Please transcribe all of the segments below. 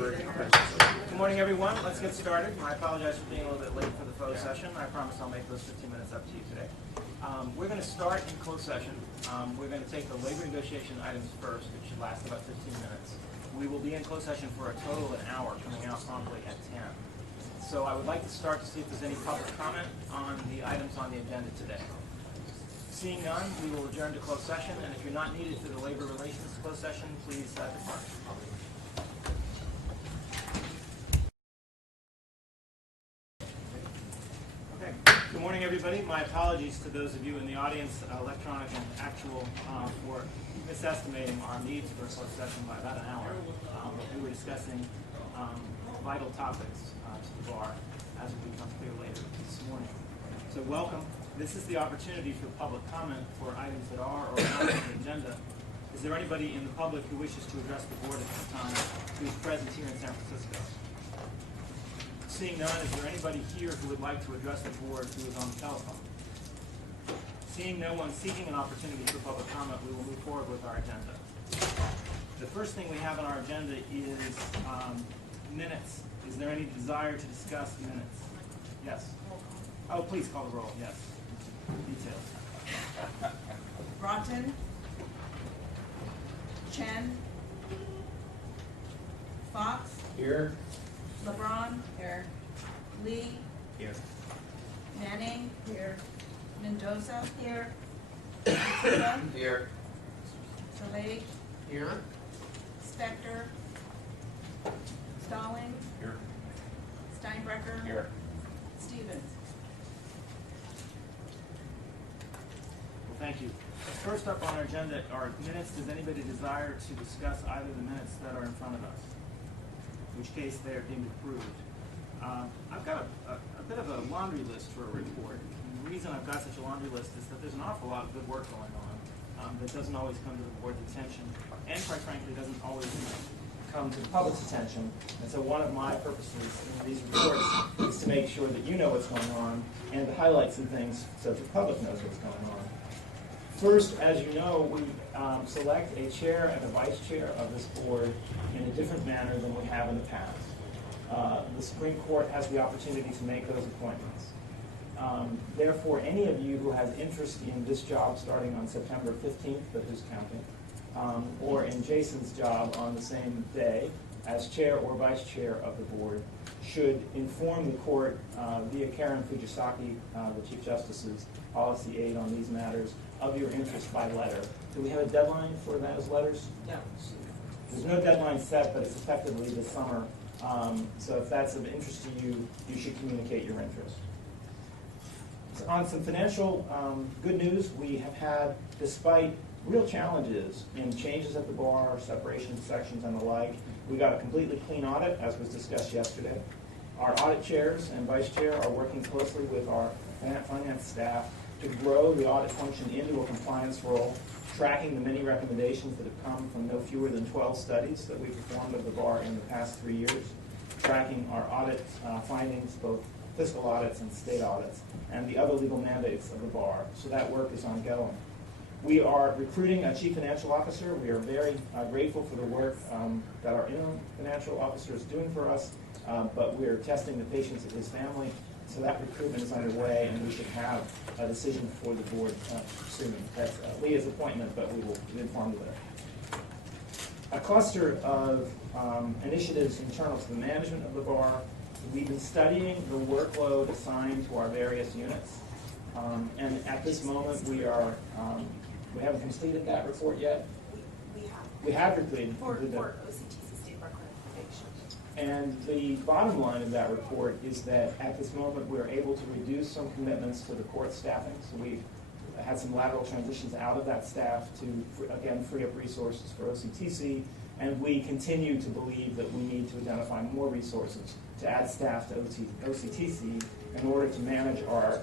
Good morning, everyone. Let's get started. I apologize for being a little bit late for the faux session. I promise I'll make those 15 minutes up to you today. We're going to start in closed session. We're going to take the labor negotiation items first, which should last about 15 minutes. We will be in closed session for a total of an hour, coming out promptly at 10. So I would like to start to see if there's any public comment on the items on the agenda today. Seeing none, we will adjourn to closed session, and if you're not needed for the labor relations closed session, please depart. Okay. Good morning, everybody. My apologies to those of you in the audience, electronic and actual, for misestimating our needs for a closed session by about an hour. But we were discussing vital topics to the bar, as will become clear later this morning. So welcome. This is the opportunity for public comment for items that are or are not on the agenda. Is there anybody in the public who wishes to address the board at this time who is present here in San Francisco? Seeing none, is there anybody here who would like to address the board who is on the telephone? Seeing no one seeking an opportunity for public comment, we will move forward with our agenda. The first thing we have on our agenda is minutes. Is there any desire to discuss minutes? Yes. Oh, please call the roll. Yes. Details. Broughton, Chen, Fox, Here. LeBron, here, Lee, Here. Manning, here, Mendoza, here, Cuba, Here. Soleil, Here. Spector, Stallings, Here. Steinbrecher, Here. Stevens. Thank you. First up on our agenda are minutes. Does anybody desire to discuss either the minutes that are in front of us? In which case they are deemed approved. I've got a bit of a laundry list for a report. And the reason I've got such a laundry list is that there's an awful lot of good work going on that doesn't always come to the board's attention, and quite frankly doesn't always come to the public's attention. And so one of my purposes in these reports is to make sure that you know what's going on and to highlight some things so that the public knows what's going on. First, as you know, we select a chair and a vice chair of this board in a different manner than we have in the past. The Supreme Court has the opportunity to make those appointments. Therefore, any of you who has interest in this job starting on September 15th, but who's counting, or in Jason's job on the same day as chair or vice chair of the board, should inform the court via Karen Fujisaki, the Chief Justice's policy aide on these matters, of your interest by letter. Do we have a deadline for those letters? No. There's no deadline set, but it's effectively this summer. So if that's of interest to you, you should communicate your interest. So on some financial good news, we have had, despite real challenges in changes at the bar, separation of sections and the like, we got a completely clean audit, as was discussed yesterday. Our audit chairs and vice chair are working closely with our finance staff to grow the audit function into a compliance role, tracking the many recommendations that have come from no fewer than 12 studies that we performed of the bar in the past 3 years, tracking our audit findings, both fiscal audits and state audits, and the other legal mandates of the bar. So that work is ongoing. We are recruiting a chief financial officer. We are very grateful for the work that our interim financial officer is doing for us, but we are testing the patience of his family. So that recruitment is underway, and we should have a decision for the board soon. That's Leah's appointment, but we will inform you later. A cluster of initiatives internal to the management of the bar. We've been studying the workload assigned to our various units, and at this moment we haven't completed that report yet. We have completed for that. OCTC State Bar Clarification. And the bottom line of that report is that at this moment we're able to reduce some commitments to the court staffing. So we've had some lateral transitions out of that staff to, again, free up resources for OCTC. And we continue to believe that we need to identify more resources to add staff to OCTC in order to manage our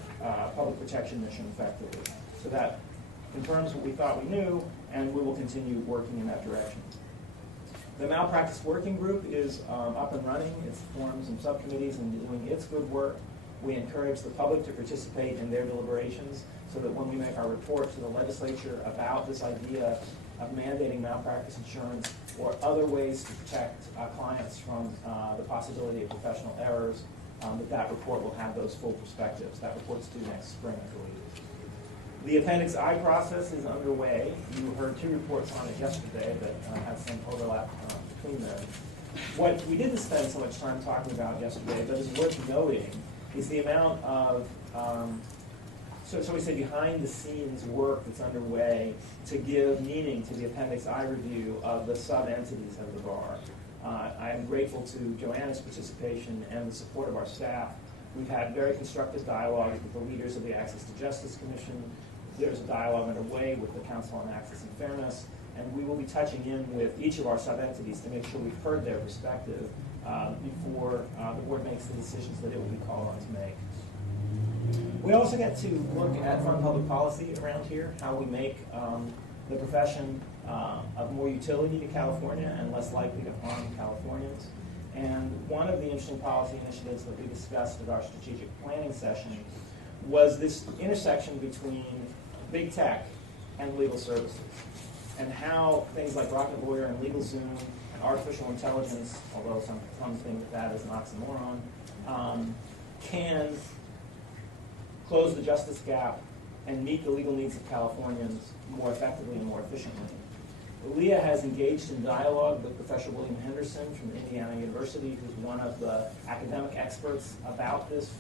public protection mission effectively. So that confirms what we thought we knew, and we will continue working in that direction. The malpractice working group is up and running. It's formed some subcommittees and doing its good work. We encourage the public to participate in their deliberations so that when we make our report to the legislature about this idea of mandating malpractice insurance or other ways to protect clients from the possibility of professional errors, that report will have those full perspectives. That report's due next spring, I believe. The Appendix I process is underway. You heard 2 reports on it yesterday that have some overlap between them. What we didn't spend so much time talking about yesterday, but is worth noting, is the amount of, so we say behind the scenes work that's underway to give meaning to the Appendix I review of the sub-entities of the bar. I am grateful to Joanna's participation and the support of our staff. We've had very constructive dialogue with the leaders of the Access to Justice Commission. There's a dialogue underway with the Council on Access and Fairness, and we will be touching in with each of our sub-entities to make sure we've heard their perspective before the board makes the decisions that it will be called on to make. We also get to look at fund public policy around here, how we make the profession of more utility to California and less likely to harm Californians. And one of the interesting policy initiatives that we discussed at our strategic planning session was this intersection between big tech and legal services, and how things like Rocket Lawyer and LegalZoom and artificial intelligence, although some think that is an oxymoron, can close the justice gap and meet the legal needs of Californians more effectively and more efficiently. Leah has engaged in dialogue with Professor William Henderson from Indiana University, who's one of the academic experts about this,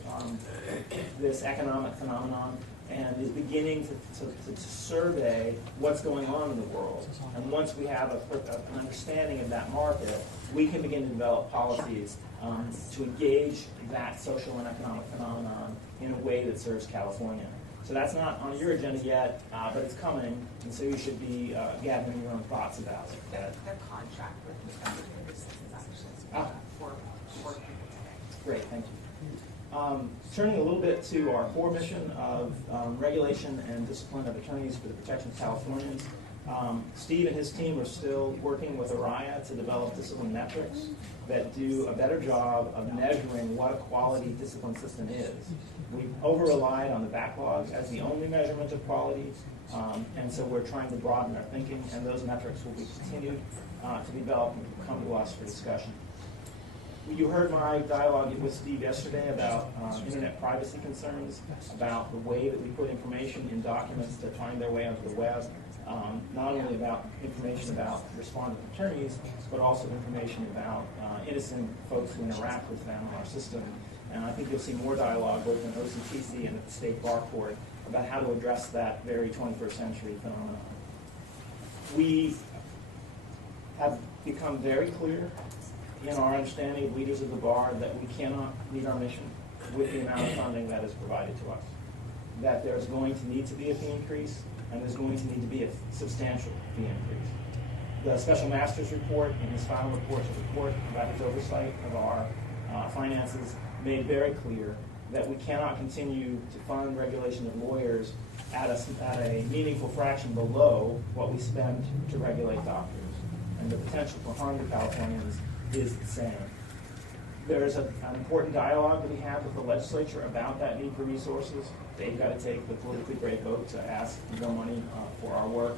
this economic phenomenon, and is beginning to survey what's going on in the world. And once we have an understanding of that market, we can begin to develop policies to engage that social and economic phenomenon in a way that serves California. So that's not on your agenda yet, but it's coming, and so you should be gathering your own thoughts about it. The contract with Professor Henderson is actually for people today. Great, thank you. Turning a little bit to our core mission of regulation and discipline of attorneys for the protection of Californians. Steve and his team are still working with Araya to develop discipline metrics that do a better job of measuring what a quality discipline system is. We've over-relied on the backlog as the only measurement of quality, and so we're trying to broaden our thinking, and those metrics will be continued to be developed and come to us for discussion. You heard my dialogue with Steve yesterday about internet privacy concerns, about the way that we put information in documents that find their way onto the web, not only about information about respondent attorneys, but also information about innocent folks who interact with them in our system. And I think you'll see more dialogue both in OCTC and at the State Bar Court about how to address that very 21st century phenomenon. We have become very clear in our understanding of leaders of the bar that we cannot meet our mission with the amount of funding that is provided to us. That there's going to need to be a fee increase, and there's going to need to be a substantial fee increase. The Special Master's report, in his final report to the court about his oversight of our finances, made very clear that we cannot continue to fund regulation of lawyers at a meaningful fraction below what we spend to regulate doctors. And the potential for harm to Californians is the same. There's an important dialogue that we have with the legislature about that need for resources. They've got to take the politically brave vote to ask for more money for our work.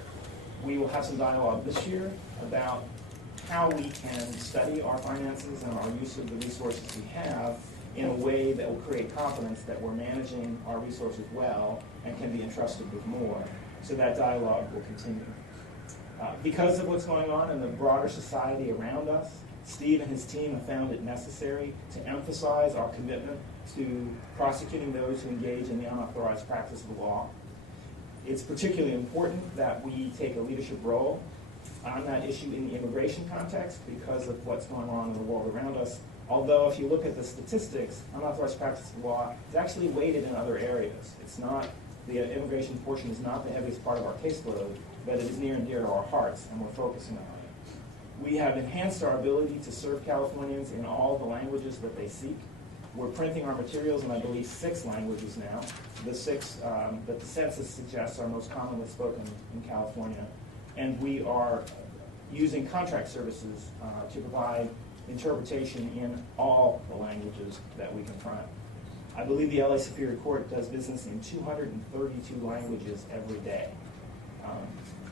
We will have some dialogue this year about how we can study our finances and our use of the resources we have in a way that will create confidence that we're managing our resources well and can be entrusted with more. So that dialogue will continue. Because of what's going on in the broader society around us, Steve and his team have found it necessary to emphasize our commitment to prosecuting those who engage in the unauthorized practice of the law. It's particularly important that we take a leadership role on that issue in the immigration context because of what's going on in the world around us. Although if you look at the statistics, unauthorized practice of law is actually weighted in other areas. It's not, the immigration portion is not the heaviest part of our caseload, but it is near and dear to our hearts, and we're focusing on it. We have enhanced our ability to serve Californians in all the languages that they seek. We're printing our materials in, I believe, 6 languages now. The 6 that the census suggests are most commonly spoken in California. And we are using contract services to provide interpretation in all the languages that we confront. I believe the LA Superior Court does business in 232 languages every day.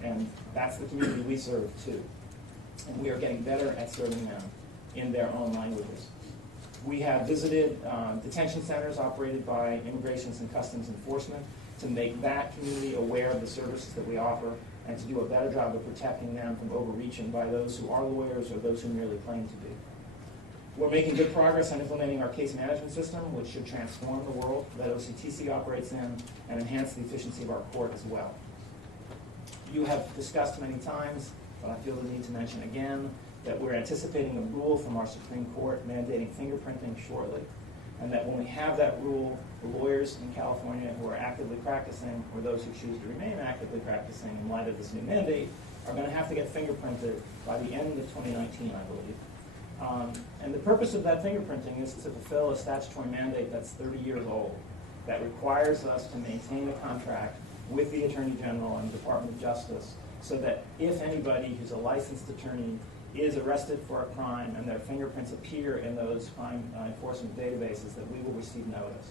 And that's the community we serve too. And we are getting better at serving them in their own languages. We have visited detention centers operated by Immigration and Customs Enforcement to make that community aware of the services that we offer and to do a better job of protecting them from overreaching by those who are lawyers or those who merely claim to be. We're making good progress on implementing our case management system, which should transform the world that OCTC operates in and enhance the efficiency of our court as well. You have discussed many times, but I feel the need to mention again, that we're anticipating a rule from our Supreme Court mandating fingerprinting shortly, and that when we have that rule, the lawyers in California who are actively practicing, or those who choose to remain actively practicing in light of this new mandate, are going to have to get fingerprinted by the end of 2019, I believe. And the purpose of that fingerprinting is to fulfill a statutory mandate that's 30 years old, that requires us to maintain a contract with the Attorney General and the Department of Justice, so that if anybody who's a licensed attorney is arrested for a crime and their fingerprints appear in those crime enforcement databases, that we will receive notice.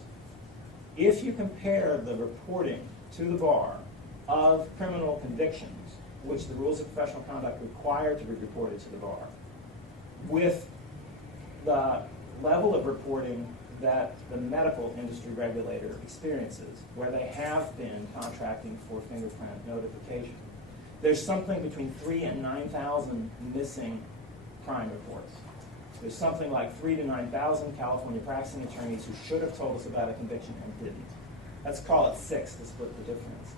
If you compare the reporting to the bar of criminal convictions, which the rules of professional conduct require to be reported to the bar, with the level of reporting that the medical industry regulator experiences, where they have been contracting for fingerprint notification, there's something between 3,000 and 9,000 missing crime reports. There's something like 3,000 to 9,000 California practicing attorneys who should have told us about a conviction and didn't. Let's call it 6 to split the difference.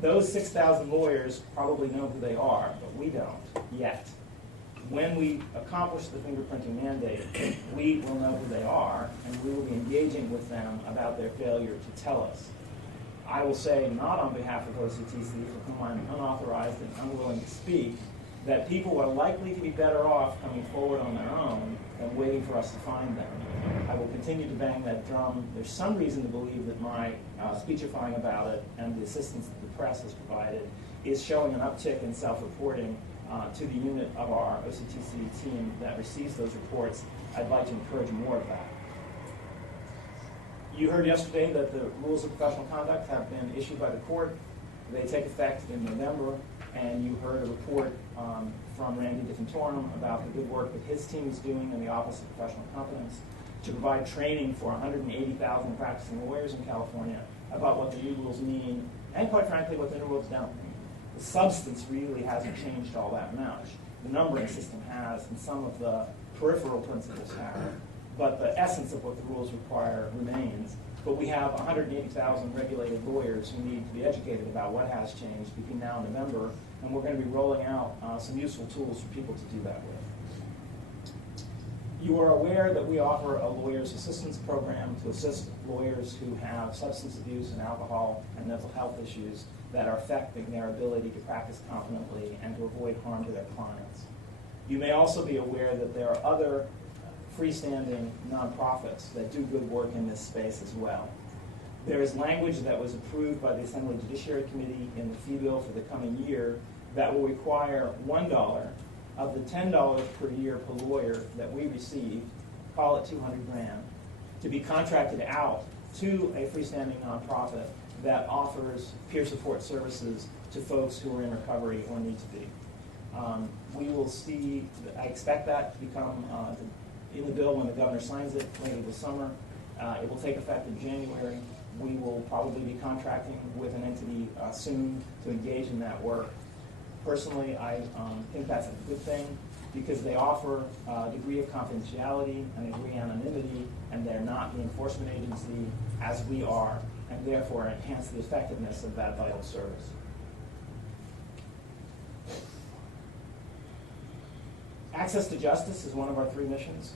Those 6,000 lawyers probably know who they are, but we don't yet. When we accomplish the fingerprinting mandate, we will know who they are, and we will be engaging with them about their failure to tell us. I will say, not on behalf of OCTC, for whom I'm unauthorized and unwilling to speak, that people are likely to be better off coming forward on their own than waiting for us to find them. I will continue to bang that drum. There's some reason to believe that my speechifying about it and the assistance that the press has provided is showing an uptick in self-reporting to the unit of our OCTC team that receives those reports. I'd like to encourage more of that. You heard yesterday that the rules of professional conduct have been issued by the court. They take effect in November, and you heard a report from Randy DeFantorum about the good work that his team is doing in the Office of Professional Competence to provide training for 180,000 practicing lawyers in California about what the new rules mean, and quite frankly, what the new rules don't mean. The substance really hasn't changed all that much. The numbering system has, and some of the peripheral principles have. But the essence of what the rules require remains. But we have 180,000 regulated lawyers who need to be educated about what has changed between now and November, and we're going to be rolling out some useful tools for people to do that with. You are aware that we offer a lawyer's assistance program to assist lawyers who have substance abuse and alcohol and mental health issues that are affecting their ability to practice competently and to avoid harm to their clients. You may also be aware that there are other freestanding nonprofits that do good work in this space as well. There is language that was approved by the Assembly Judiciary Committee in the fee bill for the coming year that will require $1 of the $10 per year per lawyer that we receive, call it $200,000, to be contracted out to a freestanding nonprofit that offers peer support services to folks who are in recovery or need to be. We will see, I expect that to become in the bill when the governor signs it later this summer. It will take effect in January. We will probably be contracting with an entity soon to engage in that work. Personally, I think that's a good thing because they offer a degree of confidentiality and a degree of anonymity, and they're not the enforcement agency as we are, and therefore enhance the effectiveness of that vital service. Access to justice is one of our 3 missions.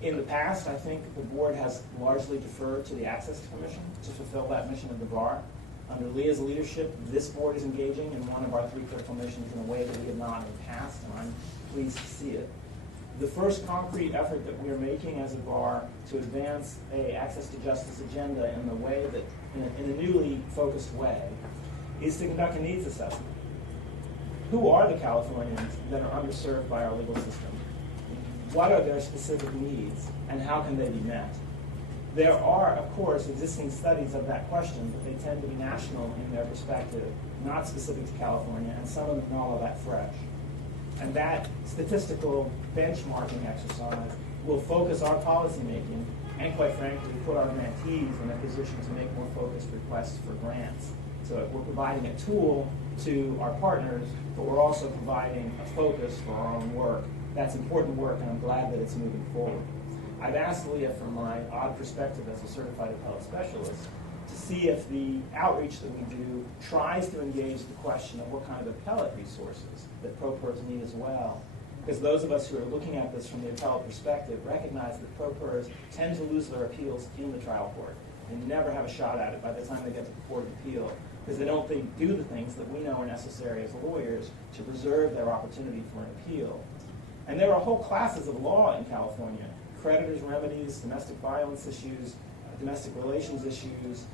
In the past, I think the board has largely deferred to the Access Commission to fulfill that mission of the bar. Under Leah's leadership, this board is engaging in one of our 3 critical missions in a way that we have not in the past, and I'm pleased to see it. The first concrete effort that we are making as a bar to advance a access to justice agenda in the way that, in a newly focused way, is to conduct a needs assessment. Who are the Californians that are underserved by our legal system? What are their specific needs, and how can they be met? There are, of course, existing studies of that question, but they tend to be national in their perspective, not specific to California, and some of them are all that fresh. And that statistical benchmarking exercise will focus our policymaking and, quite frankly, put our grantees in a position to make more focused requests for grants. So we're providing a tool to our partners, but we're also providing a focus for our own work. That's important work, and I'm glad that it's moving forward. I've asked Leah, from my odd perspective as a certified appellate specialist, to see if the outreach that we do tries to engage the question of what kind of appellate resources that pro-pers need as well. Because those of us who are looking at this from the appellate perspective recognize that pro-pers tend to lose their appeals in the trial court and never have a shot at it by the time they get to the Court of Appeal, because they don't do the things that we know are necessary as lawyers to preserve their opportunity for an appeal. And there are whole classes of law in California: creditors' remedies, domestic violence issues, domestic relations issues,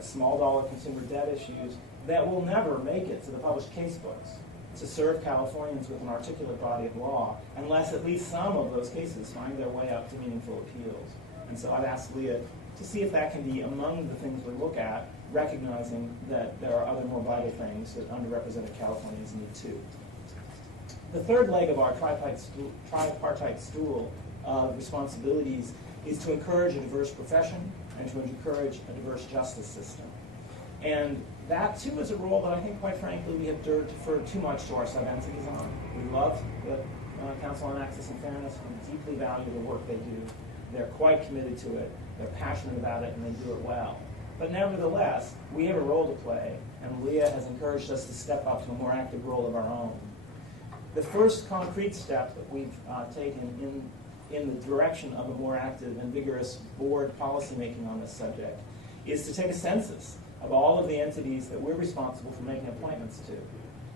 small dollar consumer debt issues, that will never make it to the published case books to serve Californians with an articulate body of law, unless at least some of those cases find their way up to meaningful appeals. And so I've asked Leah to see if that can be among the things we look at, recognizing that there are other more vital things that underrepresented Californians need too. The third leg of our tripartite stool of responsibilities is to encourage a diverse profession and to encourage a diverse justice system. And that, too, is a role that I think, quite frankly, we have deferred too much to our sub-entities on. We love the Council on Access and Fairness. We deeply value the work they do. They're quite committed to it. They're passionate about it, and they do it well. But nevertheless, we have a role to play, and Leah has encouraged us to step up to a more active role of our own. The first concrete step that we've taken in the direction of a more active and vigorous board policymaking on this subject is to take a census of all of the entities that we're responsible for making appointments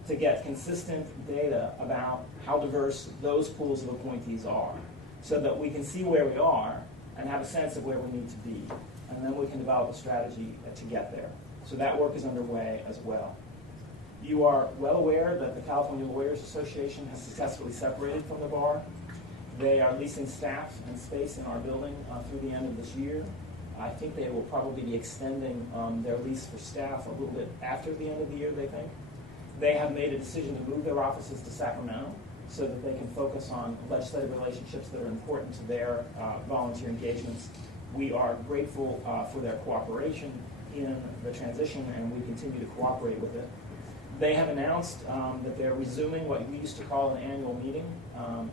to get consistent data about how diverse those pools of appointees are, so that we can see where we are and have a sense of where we need to be. And then we can develop a strategy to get there. So that work is underway as well. You are well aware that the California Lawyers Association has successfully separated from the bar. They are leasing staff and space in our building through the end of this year. I think they will probably be extending their lease for staff a little bit after the end of the year, they think. They have made a decision to move their offices to Sacramento so that they can focus on legislative relationships that are important to their volunteer engagements. We are grateful for their cooperation in the transition, and we continue to cooperate with it. They have announced that they're resuming what we used to call an annual meeting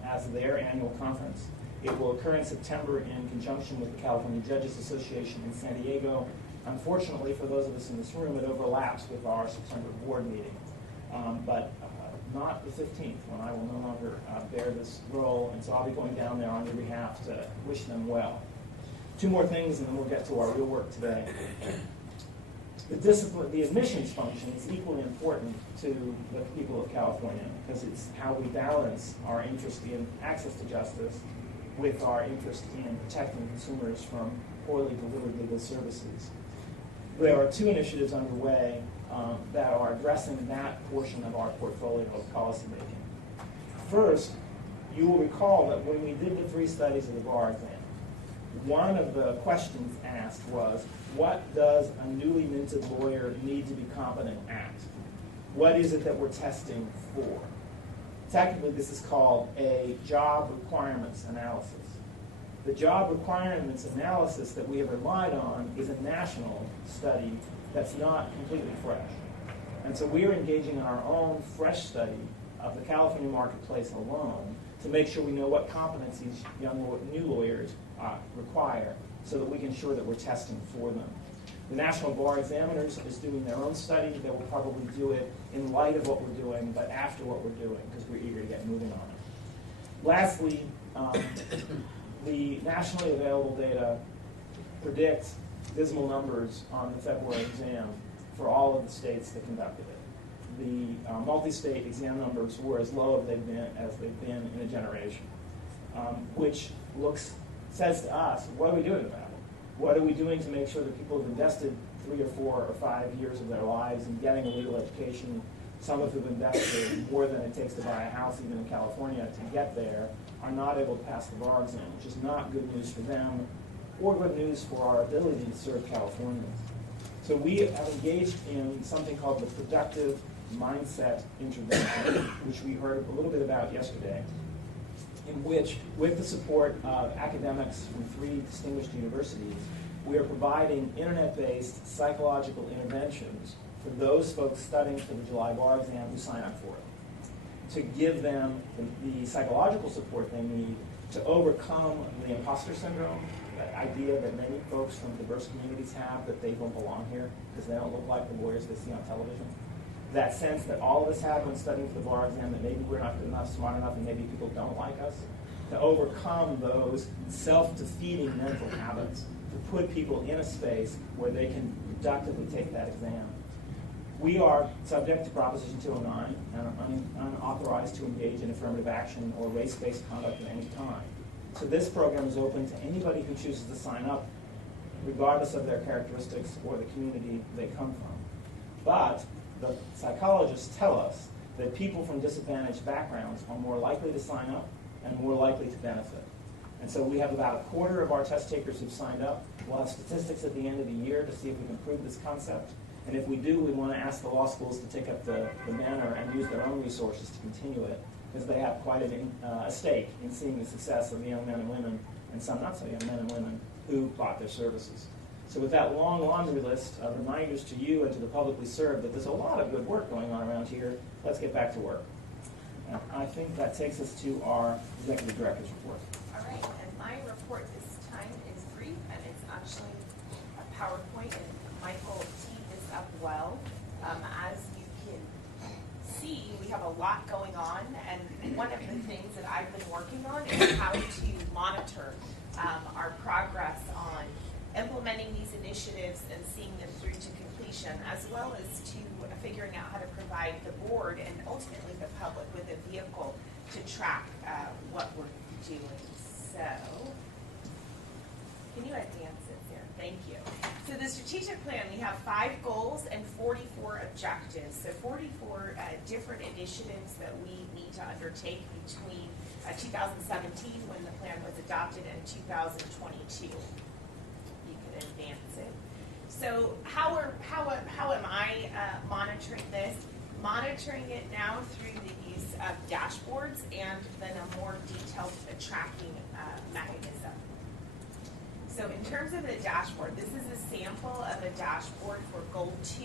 as their annual conference. It will occur in September in conjunction with the California Judges Association in San Diego. Unfortunately, for those of us in this room, it overlaps with our September board meeting, but not the 15th, when I will no longer bear this role, and so I'll be going down there on your behalf to wish them well. Two more things, and then we'll get to our real work today. The admissions function is equally important to the people of California, because it's how we balance our interest in access to justice with our interest in protecting consumers from poorly delivered legal services. There are two initiatives underway that are addressing that portion of our portfolio of policymaking. First, you will recall that when we did the 3 studies of the bar exam, one of the questions asked was, what does a newly minted lawyer need to be competent at? What is it that we're testing for? Technically, this is called a job requirements analysis. The job requirements analysis that we have relied on is a national study that's not completely fresh. And so we are engaging in our own fresh study of the California marketplace alone to make sure we know what competencies new lawyers require, so that we can ensure that we're testing for them. The National Bar Examiners is doing their own study. They will probably do it in light of what we're doing, but after what we're doing, because we're eager to get moving on it. Lastly, the nationally available data predicts dismal numbers on the February exam for all of the states that conducted it. The multi-state exam numbers were as low as they've been in a generation, which says to us, what are we doing about it? What are we doing to make sure that people who've invested 3 or 4 or 5 years of their lives in getting a legal education, some of whom invested more than it takes to buy a house even in California to get there, are not able to pass the bar exam, which is not good news for them or good news for our ability to serve Californians. So we have engaged in something called the Productive Mindset Intervention, which we heard a little bit about yesterday, in which, with the support of academics from 3 distinguished universities, we are providing internet-based psychological interventions for those folks studying for the July bar exam who sign up for it, to give them the psychological support they need to overcome the imposter syndrome, that idea that many folks from diverse communities have that they don't belong here because they don't look like the lawyers they see on television. That sense that all of us have when studying for the bar exam, that maybe we're not good enough, smart enough, and maybe people don't like us. To overcome those self-defeating mental habits, to put people in a space where they can productively take that exam. We are subject to Proposition 209 and are unauthorized to engage in affirmative action or race-based conduct at any time. So this program is open to anybody who chooses to sign up, regardless of their characteristics or the community they come from. But the psychologists tell us that people from disadvantaged backgrounds are more likely to sign up and more likely to benefit. And so we have about a quarter of our test takers who've signed up. We'll have statistics at the end of the year to see if we can prove this concept. And if we do, we want to ask the law schools to take up the banner and use their own resources to continue it, because they have quite a stake in seeing the success of the young men and women, and some not so young men and women, who bought their services. So with that long laundry list of reminders to you and to the public we serve that there's a lot of good work going on around here, let's get back to work. And I think that takes us to our Executive Director's report. All right, and my report this time is brief, and it's actually a PowerPoint, and Michael teed this up well. As you can see, we have a lot going on, and one of the things that I've been working on is how to monitor our progress on implementing these initiatives and seeing them through to completion, as well as to figuring out how to provide the board and ultimately the public with a vehicle to track what we're doing. So, can you advance it there? Thank you. So the strategic plan, we have 5 goals and 44 objectives. So 44 different initiatives that we need to undertake between 2017, when the plan was adopted, and 2022. You can advance it. So how am I monitoring this? Monitoring it now through the use of dashboards and then a more detailed tracking mechanism. So in terms of the dashboard, this is a sample of a dashboard for Goal 2.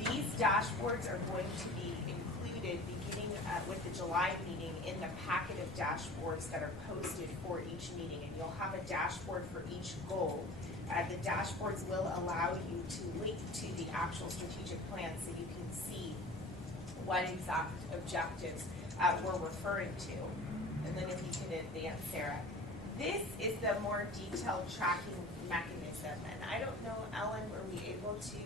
These dashboards are going to be included beginning with the July meeting in the packet of dashboards that are posted for each meeting, and you'll have a dashboard for each goal. The dashboards will allow you to link to the actual strategic plan so you can see what exact objectives we're referring to. And then if you can advance, Sarah. This is the more detailed tracking mechanism. And I don't know, Ellen, were we able to?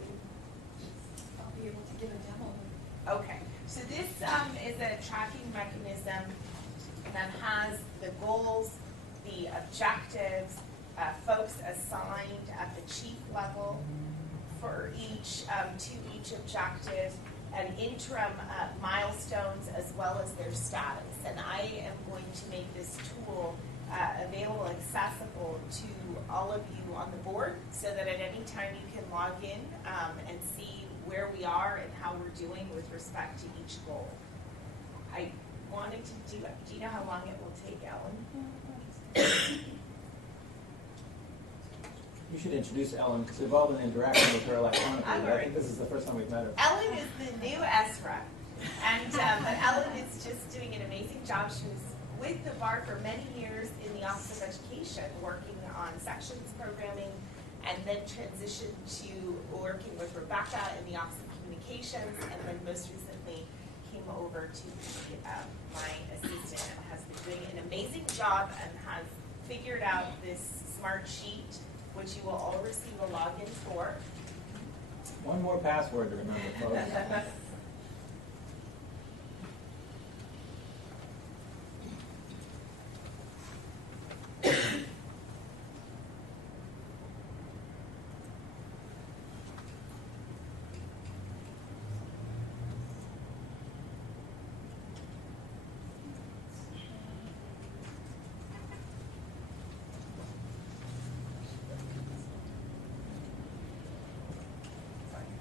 I'll be able to give a demo. Okay, so this is a tracking mechanism that has the goals, the objectives, folks assigned at the chief level for each to each objective, and interim milestones as well as their status. And I am going to make this tool available, accessible to all of you on the board, so that at any time you can log in and see where we are and how we're doing with respect to each goal. I wanted to do you know how long it will take, Ellen? You should introduce Ellen, because we've all been interacting with her electronically. I think this is the first time we've met her. Ellen is the new ESRA, and Ellen is just doing an amazing job. She was with the bar for many years in the Office of Education, working on sections programming, and then transitioned to working with Rebecca in the Office of Communications, and then most recently came over to be my assistant, and has been doing an amazing job and has figured out this smart sheet, which you will all receive a login for. One more password to remember, folks.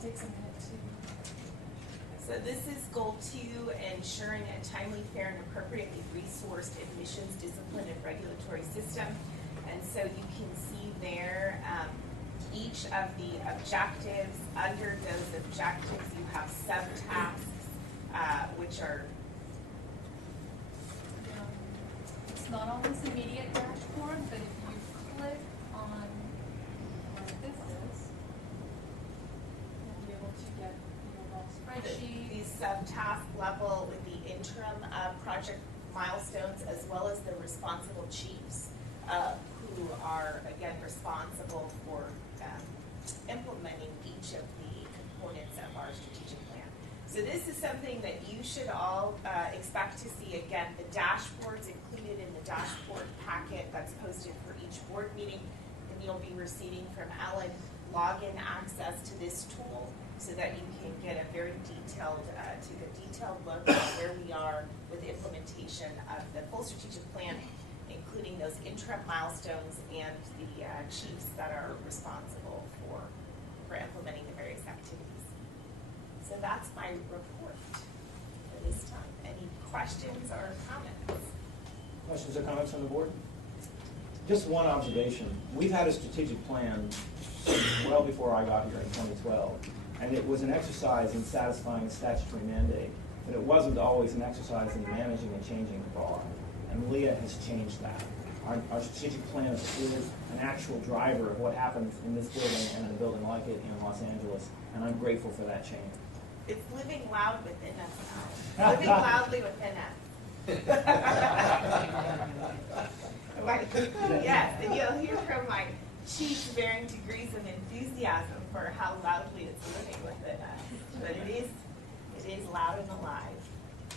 takes a minute to. So this is goal 2, ensuring a timely, fair, and appropriately resourced admissions, discipline, and regulatory system. And so you can see there each of the objectives. Under those objectives, you have subtasks, which are It's not always immediate dashboard, but if you click on where this is, you'll be able to get the overall spreadsheet. these subtask level with the interim project milestones, as well as the responsible chiefs who are, again, responsible for implementing each of the components of our strategic plan. So this is something that you should all expect to see. Again, the dashboard's included in the dashboard packet that's posted for each board meeting, and you'll be receiving from Ellen login access to this tool so that you can get a very detailed, look at where we are with the implementation of the full strategic plan, including those interim milestones and the chiefs that are responsible for implementing the various activities. So that's my report for this time. Any questions or comments? Questions or comments from the board? Just one observation. We've had a strategic plan since well before I got here in 2012, and it was an exercise in satisfying a statutory mandate, but it wasn't always an exercise in managing and changing the bar. And Leah has changed that. Our strategic plan is an actual driver of what happens in this building and in a building like it in Los Angeles, and I'm grateful for that change. It's living loud within us now. Living loudly within us. Yes, and you'll hear from my chiefs varying degrees of enthusiasm for how loudly it's living within us. But it is loud and alive.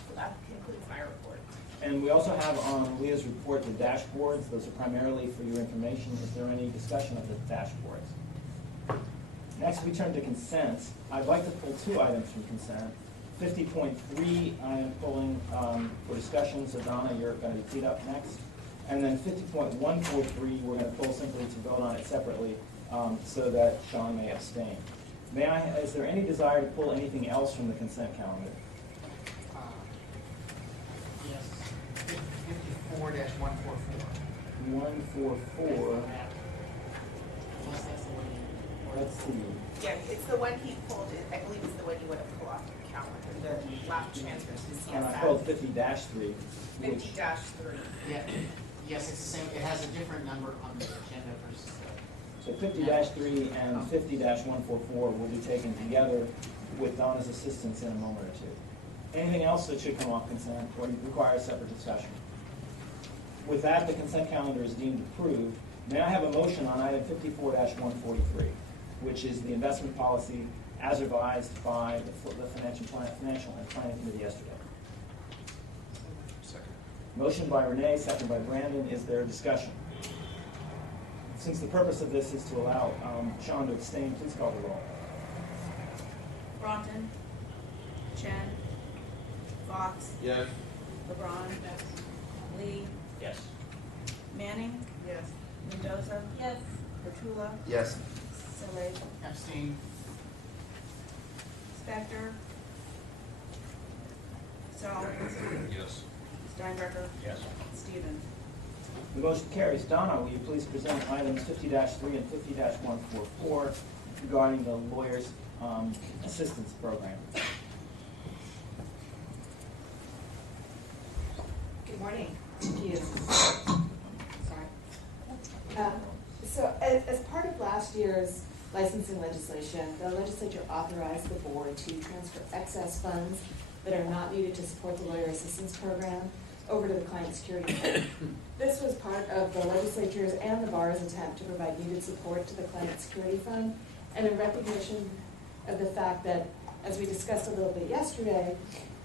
So that concludes my report. And we also have on Leah's report the dashboards. Those are primarily for your information. Is there any discussion of the dashboards? Next, we turn to consent. I'd like to pull 2 items from consent. 50.3 I am pulling for discussion, so Donna, you're going to be teed up next. And then 50.143 we're going to pull simply to vote on it separately so that Sean may abstain. Is there any desire to pull anything else from the consent calendar? Yes. 54-144. 144. Unless that's the one you. Let's see. Yeah, it's the one he pulled, I believe it's the one you would have pulled off your calendar, the last transfer to the And I CSS. pulled 50-3. 50-3. Yeah. Yes, it's the same. It has a different number on the agenda versus the. So 50-3 and 50-144 will be taken together with Donna's assistance in a moment or two. Anything else that should come off consent or require a separate discussion? With that, the consent calendar is deemed approved. May I have a motion on item 54-143, which is the investment policy as revised by the Financial and Planning Committee yesterday? Second. Motion by Renee, second by Brandon. Is there a discussion? Since the purpose of this is to allow Sean to abstain, please call the roll. Broughton. Chen. Fox. Yes. LeBron. Lee. Yes. Manning. Yes. Mendoza. Yes. Petula. Yes. Sillage. Abstain. Spector. Stallings. Yes. Steinbrecher. Yes. Stevens. The motion carries. Donna, will you please present items 50-3 and 50-144 regarding the lawyer's assistance program? Good morning. Thank you. Sorry. So as part of last year's licensing legislation, the legislature authorized the board to transfer excess funds that are not needed to support the lawyer assistance program over to the client security fund. This was part of the legislature's and the bar's attempt to provide needed support to the client security fund, and in recognition of the fact that, as we discussed a little bit yesterday,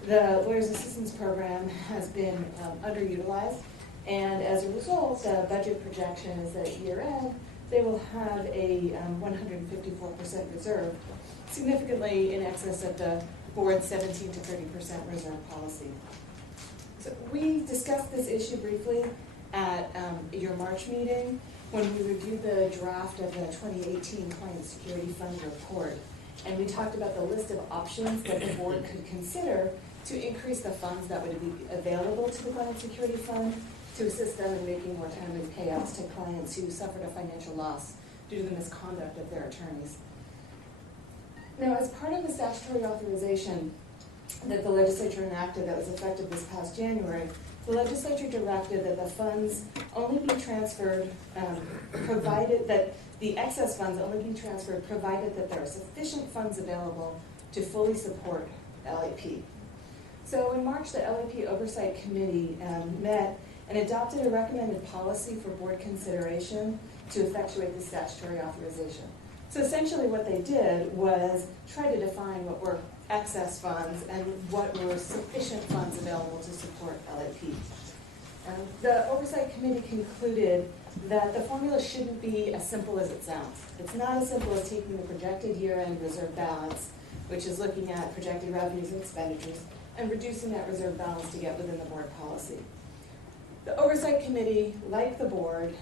the lawyer's assistance program has been underutilized, and as a result, the budget projection is that year end, they will have a 154% reserve, significantly in excess of the board's 17 to 30% reserve policy. So we discussed this issue briefly at your March meeting when we reviewed the draft of the 2018 Client Security Fund report. And we talked about the list of options that the board could consider to increase the funds that would be available to the Client Security Fund to assist them in making more timely payouts to clients who suffered a financial loss due to the misconduct of their attorneys. Now, as part of the statutory authorization that the legislature enacted that was effective this past January, the legislature directed that the funds only be transferred, provided that the excess funds only be transferred provided that there are sufficient funds available to fully support LAP. So in March, the LAP Oversight Committee met and adopted a recommended policy for board consideration to effectuate the statutory authorization. So essentially what they did was try to define what were excess funds and what were sufficient funds available to support LAP. The Oversight Committee concluded that the formula shouldn't be as simple as it sounds. It's not as simple as taking the projected year-end reserve balance, which is looking at projected revenues and expenditures, and reducing that reserve balance to get within the board policy. The Oversight Committee, like the board,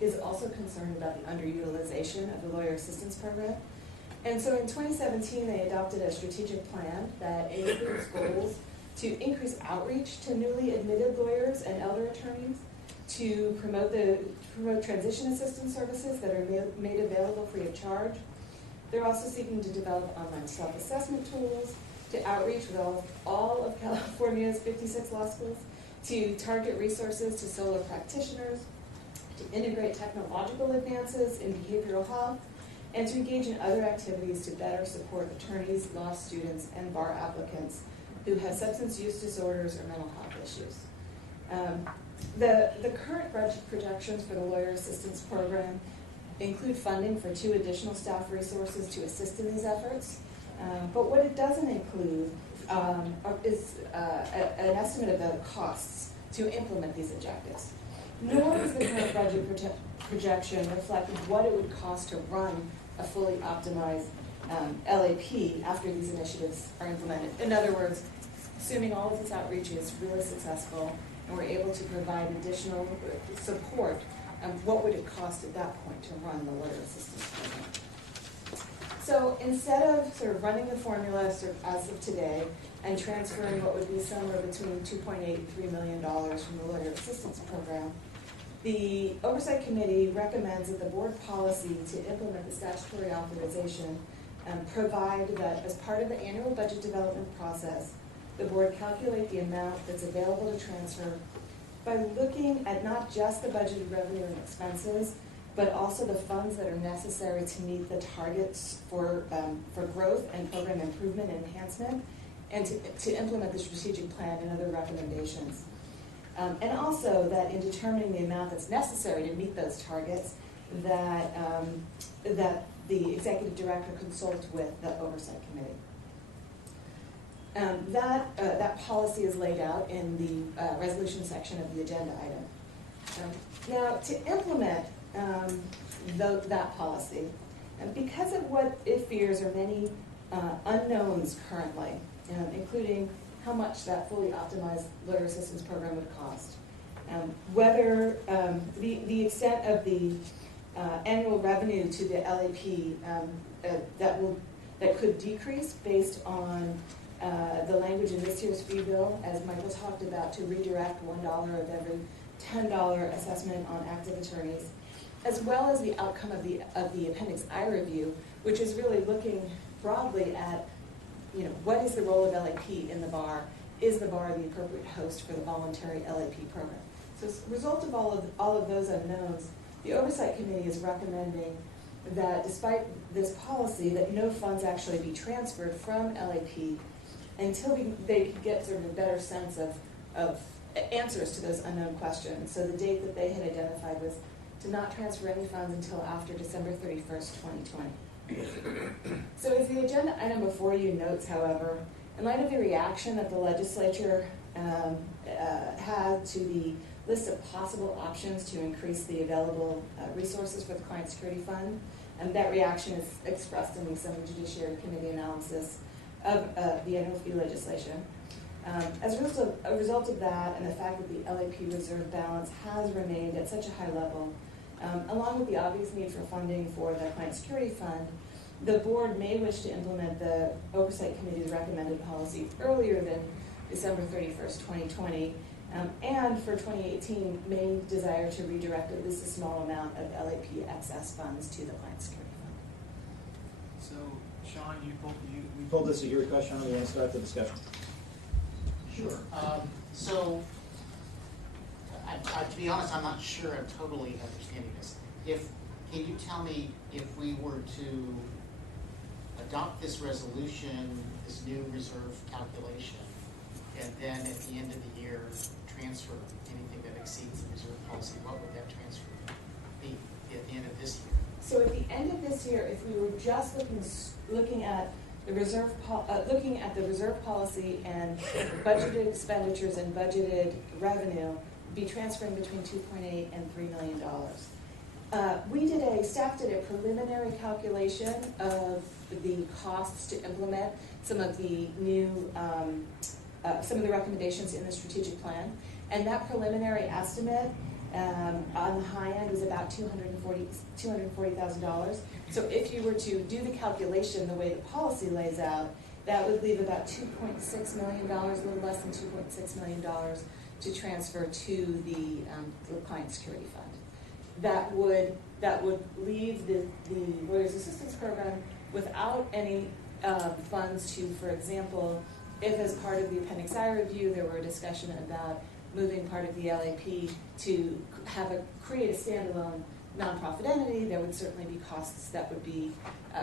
is also concerned about the underutilization of the Lawyer Assistance Program. And so in 2017, they adopted a strategic plan that includes goals to increase outreach to newly admitted lawyers and elder attorneys, to promote transition assistance services that are made available free of charge. They're also seeking to develop online self-assessment tools, to outreach with all of California's 56 law schools, to target resources to solo practitioners, to integrate technological advances in behavioral health, and to engage in other activities to better support attorneys, law students, and bar applicants who have substance use disorders or mental health issues. The current budget projections for the Lawyer Assistance Program include funding for 2 additional staff resources to assist in these efforts. But what it doesn't include is an estimate of the costs to implement these objectives. Nor does the current budget projection reflect what it would cost to run a fully optimized LAP after these initiatives are implemented. In other words, assuming all of this outreach is really successful and we're able to provide additional support, what would it cost at that point to run the Lawyer Assistance Program? So instead of sort of running the formula as of today and transferring what would be somewhere between $2.8 and $3 million from the Lawyer Assistance Program, the Oversight Committee recommends that the board policy to implement the statutory authorization provide that as part of the annual budget development process, the board calculate the amount that's available to transfer by looking at not just the budgeted revenue and expenses, but also the funds that are necessary to meet the targets for growth and program improvement and enhancement, and to implement the strategic plan and other recommendations. And also that in determining the amount that's necessary to meet those targets, that the executive director consults with the Oversight Committee. That policy is laid out in the resolution section of the agenda item. Now, to implement that policy, and because of what it fears are many unknowns currently, including how much that fully optimized Lawyer Assistance Program would cost, whether the extent of the annual revenue to the LAP that could decrease based on the language in this year's fee bill, as Michael talked about, to redirect $1 of every $10 assessment on active attorneys, as well as the outcome of the Appendix I review, which is really looking broadly at, what is the role of LAP in the bar? Is the bar the appropriate host for the voluntary LAP program? So as a result of all of those unknowns, the Oversight Committee is recommending that despite this policy, that no funds actually be transferred from LAP until they can get sort of a better sense of answers to those unknown questions. So the date that they had identified was to not transfer any funds until after December 31st, 2020. So as the agenda item before you notes, however, in light of the reaction that the legislature had to the list of possible options to increase the available resources for the Client Security Fund, and that reaction is expressed in the Assembly Judiciary Committee analysis of the annual fee legislation. As a result of that and the fact that the LAP reserve balance has remained at such a high level, along with the obvious need for funding for the Client Security Fund, The board may wish to implement the Oversight Committee's recommended policy earlier than December 31st, 2020, and for 2018 may desire to redirect at least a small amount of LAP excess funds to the Client Security Fund. So, Sean, We pulled this at your request, Sean, we want to start the discussion. Sure. So, to be honest, I'm not sure I'm totally understanding this. Can you tell me if we were to adopt this resolution, this new reserve calculation, and then at the end of the year, transfer anything that exceeds the reserve policy, what would that transfer be at the end of this year? So at the end of this year, if we were just looking at the reserve policy and budgeted expenditures and budgeted revenue, be transferring between $2.8 and $3 million. Staff did a preliminary calculation of the costs to implement some of the new, some of the recommendations in the strategic plan, and that preliminary estimate on the high end was about $240,000. So if you were to do the calculation the way the policy lays out, that would leave about $2.6 million, a little less than $2.6 million to transfer to the Client Security Fund. That would leave the Lawyers Assistance Program without any funds to, for example, if as part of the Appendix I review there were a discussion about moving part of the LAP to create a standalone nonprofit entity, there would certainly be costs that would be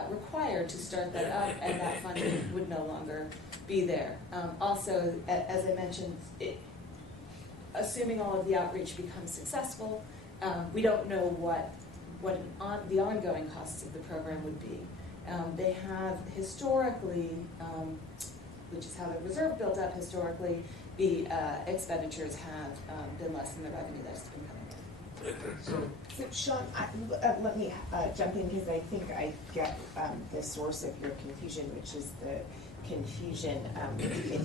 required to start that up, and that funding would no longer be there. Also, as I mentioned, assuming all of the outreach becomes successful, we don't know what the ongoing costs of the program would be. They have historically, which is how the reserve built up historically, the expenditures have been less than the revenue that's been coming in. So Sean, let me jump in because I think I get the source of your confusion, which is the confusion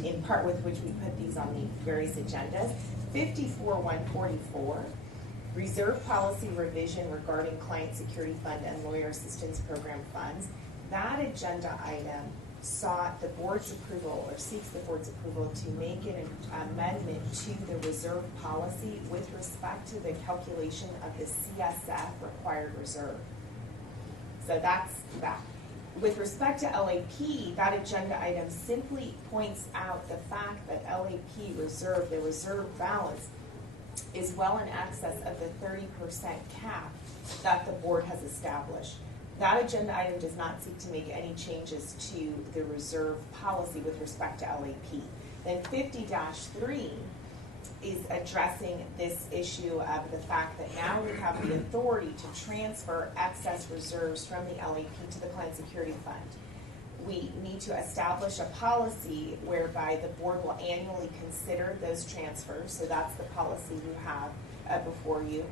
in part with which we put these on the various agendas. 54-144, Reserve Policy Revision regarding Client Security Fund and Lawyer Assistance Program funds. That agenda item sought the board's approval, or seeks the board's approval, to make an amendment to the reserve policy with respect to the calculation of the CSF required reserve. So that's that. With respect to LAP, that agenda item simply points out the fact that LAP reserve, the reserve balance, is well in excess of the 30% cap that the board has established. That agenda item does not seek to make any changes to the reserve policy with respect to LAP. Then 50-3 is addressing this issue of the fact that now we have the authority to transfer excess reserves from the LAP to the Client Security Fund. We need to establish a policy whereby the board will annually consider those transfers. So that's the policy you have before you.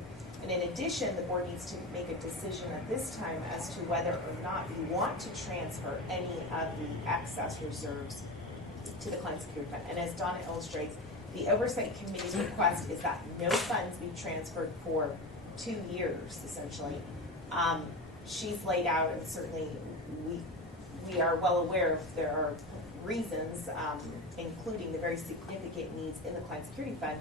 And in addition, the board needs to make a decision at this time as to whether or not you want to transfer any of the excess reserves to the Client Security Fund. And as Donna illustrates, the Oversight Committee's request is that no funds be transferred for 2 years, essentially. She's laid out, and certainly we are well aware if there are reasons, including the very significant needs in the Client Security Fund,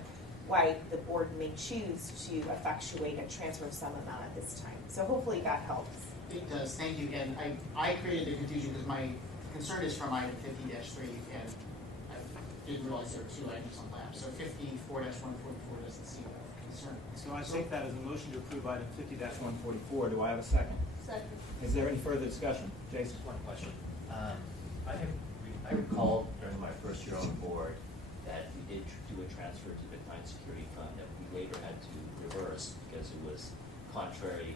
why the board may choose to effectuate a transfer of some amount at this time. So hopefully that helps. It does, thank you. And I created the confusion because my concern is from item 50-3, and I didn't realize there were 2 items on lap. So 54-144 doesn't seem of concern. So I take that as a motion to approve item 50-144. Do I have a second? Second. Is there any further discussion? Jason? Just one question. I recall during my first year on board that we did do a transfer to the Client Security Fund that we later had to reverse because it was contrary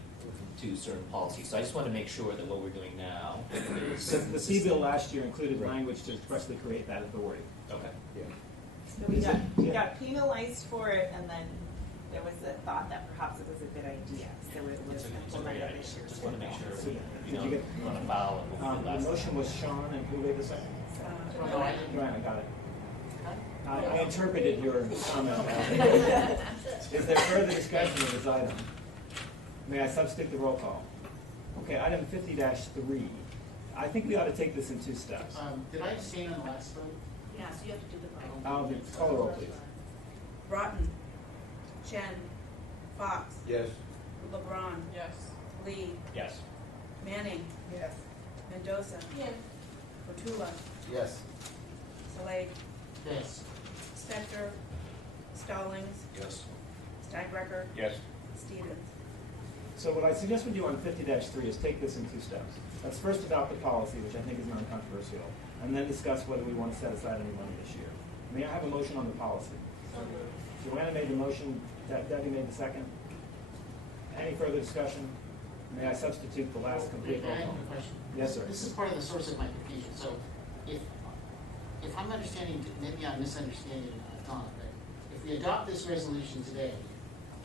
to certain policies. So I just want to make sure that what we're doing now is... The C-bill last year included language to expressly create that authority. Okay. So we got penalized for it, and then there was a thought that perhaps it was a good idea. So it was implemented this year. Just want to make sure So, we did you get- don't run afoul of what we did The last time. motion was Sean, and who gave the second? No, I didn't. Joanna, got it. I interpreted your comment. Is there further discussion of this item? May I substitute the roll call? Okay, item 50-3. I think we ought to take this in two steps. Did I abstain on the last vote? Yeah, so you have to do the vote. Call the roll, please. Broughton. Chen. Fox. Yes. LeBron. Yes. Lee. Yes. Manning. Yes. Mendoza. Yes. Portula. Yes. Saleh. Yes. Spector. Stallings. Yes. Steinbrecher. Yes. Stevens. So what I suggest we do on 50-3 is take this in two steps. Let's first adopt the policy, which I think is non-controversial, and then discuss whether we want to set aside any money this year. May I have a motion on the policy? Joanna made the motion, Debbie made the second. Any further discussion? May I substitute the last complete roll I have call? a question. Yes, sir. This is part of the source of my confusion. So if I'm understanding, maybe I'm misunderstanding Donna, but if we adopt this resolution today,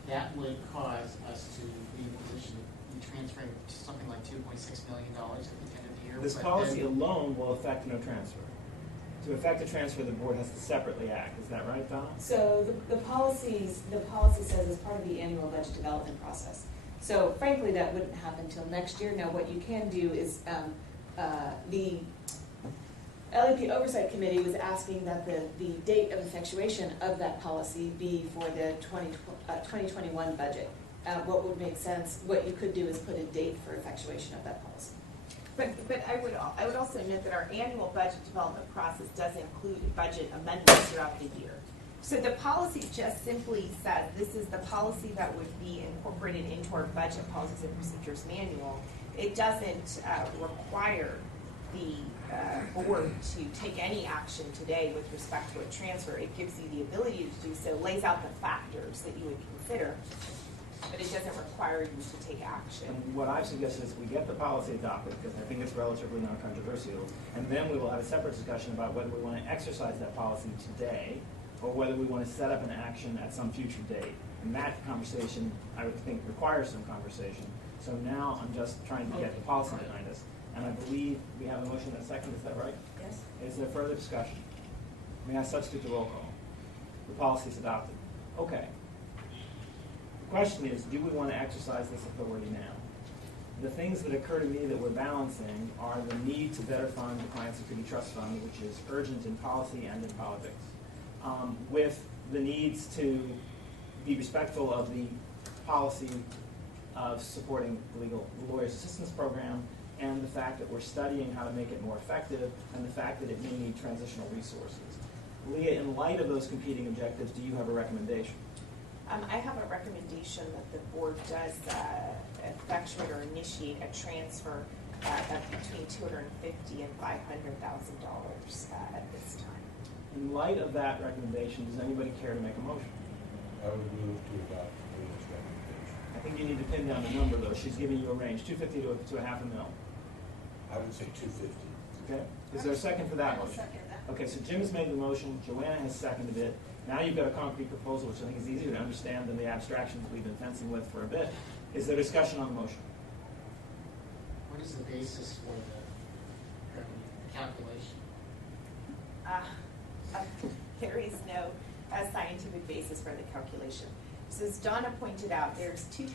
that would cause us to be in a position to be transferring to something like $2.6 million at the end of the year. This but policy then- alone will affect no transfer. To effect a transfer, the board has to separately act. Is that right, Donna? So the policy says it's part of the annual budget development process. So frankly, that wouldn't happen until next year. Now, what you can do is, the LEP Oversight Committee was asking that the date of effectuation of that policy be for the 2021 budget. What would make sense, what you could do is put a date for effectuation of that policy. But I would also note that our annual budget development process does include budget amendments throughout the year. So the policy just simply says, this is the policy that would be incorporated into our budget policies and procedures manual. It doesn't require the board to take any action today with respect to a transfer. It gives you the ability to do so, lays out the factors that you would consider, but it doesn't require you to take action. And what I've suggested is we get the policy adopted, because I think it's relatively non-controversial, and then we will have a separate discussion about whether we want to exercise that policy today, or whether we want to set up an action at some future date. And that conversation, I would think, requires some conversation. So now I'm just trying to get the policy behind us. And I believe we have a motion and a second, is that right? Yes. Is there further discussion? May I substitute the roll call? The policy is adopted. Okay. The question is, do we want to exercise this authority now? The things that occur to me that we're balancing are the need to better fund the Client Security Trust Fund, which is urgent in policy and in politics, with the needs to be respectful of the policy of supporting the Lawyers Assistance Program, and the fact that we're studying how to make it more effective, and the fact that it may need transitional resources. Leah, in light of those competing objectives, do you have a recommendation? I have a recommendation that the board does effectuate or initiate a transfer of between $250,000 and $500,000 at this time. In light of that recommendation, does anybody care to make a motion? I would move to adopt Leah's recommendation. I think you need to pin down the number, though. She's giving you a range, 250 to a half a mil. I would say 250. Okay? Is there a second for that motion? Okay, so Jim has made the motion, Joanna has seconded it. Now you've got a concrete proposal, which I think is easier to understand than the abstractions we've been fencing with for a bit. Is there discussion on the motion? What is the basis for the calculation? There is no scientific basis for the calculation. So as Donna pointed out, there's $2.6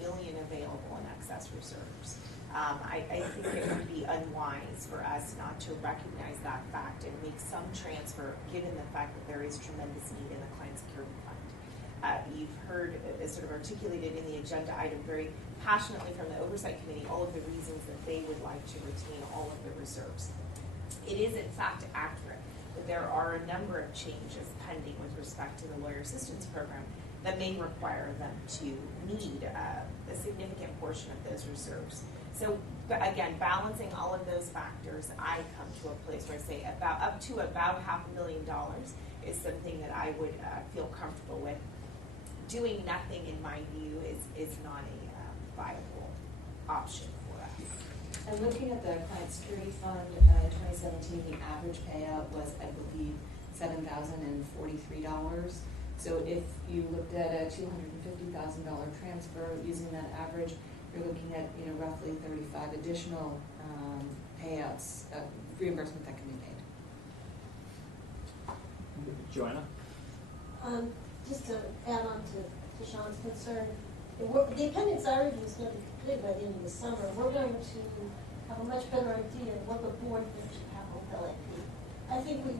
million available in excess reserves. I think it would be unwise for us not to recognize that fact and make some transfer, given the fact that there is tremendous need in the Client Security Fund. You've heard sort of articulated in the agenda item very passionately from the Oversight Committee all of the reasons that they would like to retain all of the reserves. It is in fact accurate that there are a number of changes pending with respect to the Lawyer Assistance Program that may require them to need a significant portion of those reserves. So again, balancing all of those factors, I come to a place where I say up to about $500,000 is something that I would feel comfortable with. Doing nothing, in my view, is not a viable option for us. And looking at the Client Security Fund, in 2017, the average payout was, I believe, $7,043. So if you looked at a $250,000 transfer using that average, you're looking at roughly 35 additional payouts, reimbursement that can be made. Joanna? Just to add on to Sean's concern, the appendix I review is going to be completed by the end of the summer. We're going to have a much better idea of what the board thinks should happen with LAP. I think we,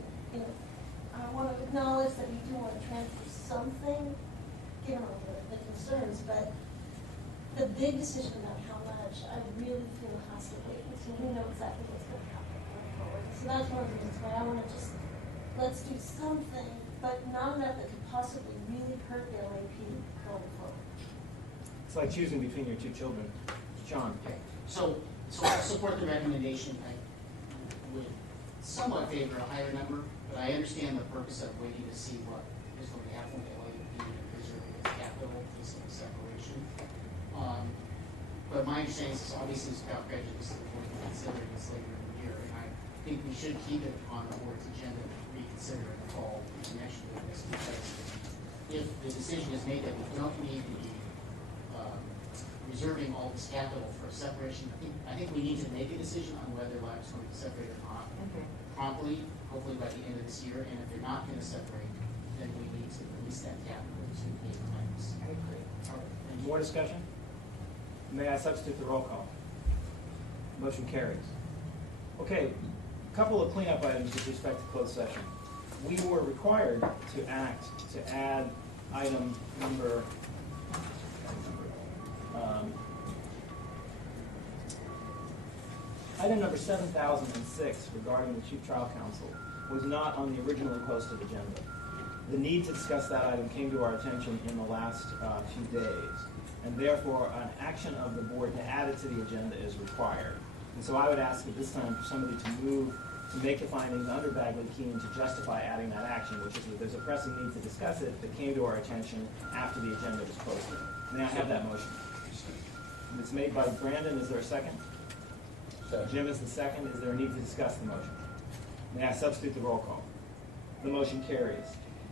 I want to acknowledge that we do want to transfer something, given all the concerns, but the big decision about how much, I really feel has to wait until we know exactly what's going to happen going forward. So that's one of the reasons why I want to just, let's do something, but not enough that could possibly really hurt the LAP going forward. It's like choosing between your two children. John? Okay, so I support the recommendation. I would somewhat favor a higher number, but I understand the purpose of waiting to see what is going to happen with LAP and preserving its capital, this separation. But my understanding is obviously it's without prejudice that the board can consider this later in the year, and I think we should keep it on the board's agenda to reconsider in the fall in connection with this, because if the decision is made that we don't need to be reserving all this capital for a separation, I think we need to make a decision on whether labs are going to separate or not promptly, hopefully by the end of this year. And if they're not going to separate, then we need to release that capital to pay the claims. I agree. All right. Any more discussion? May I substitute the roll call? Motion carries. Okay, a couple of cleanup items with respect to closed session. We were required to act to add item number item number 7006 regarding the Chief Trial Counsel was not on the originally posted agenda. The need to discuss that item came to our attention in the last few days, and therefore an action of the board to add it to the agenda is required. And so I would ask at this time for somebody to move to make the findings under Bagley-Keene to justify adding that action, which is that there's a pressing need to discuss it that came to our attention after the agenda was posted. May I have that motion? It's made by Brandon. Is there a second? Jim is the second. Is there a need to discuss the motion? May I substitute the roll call? The motion carries.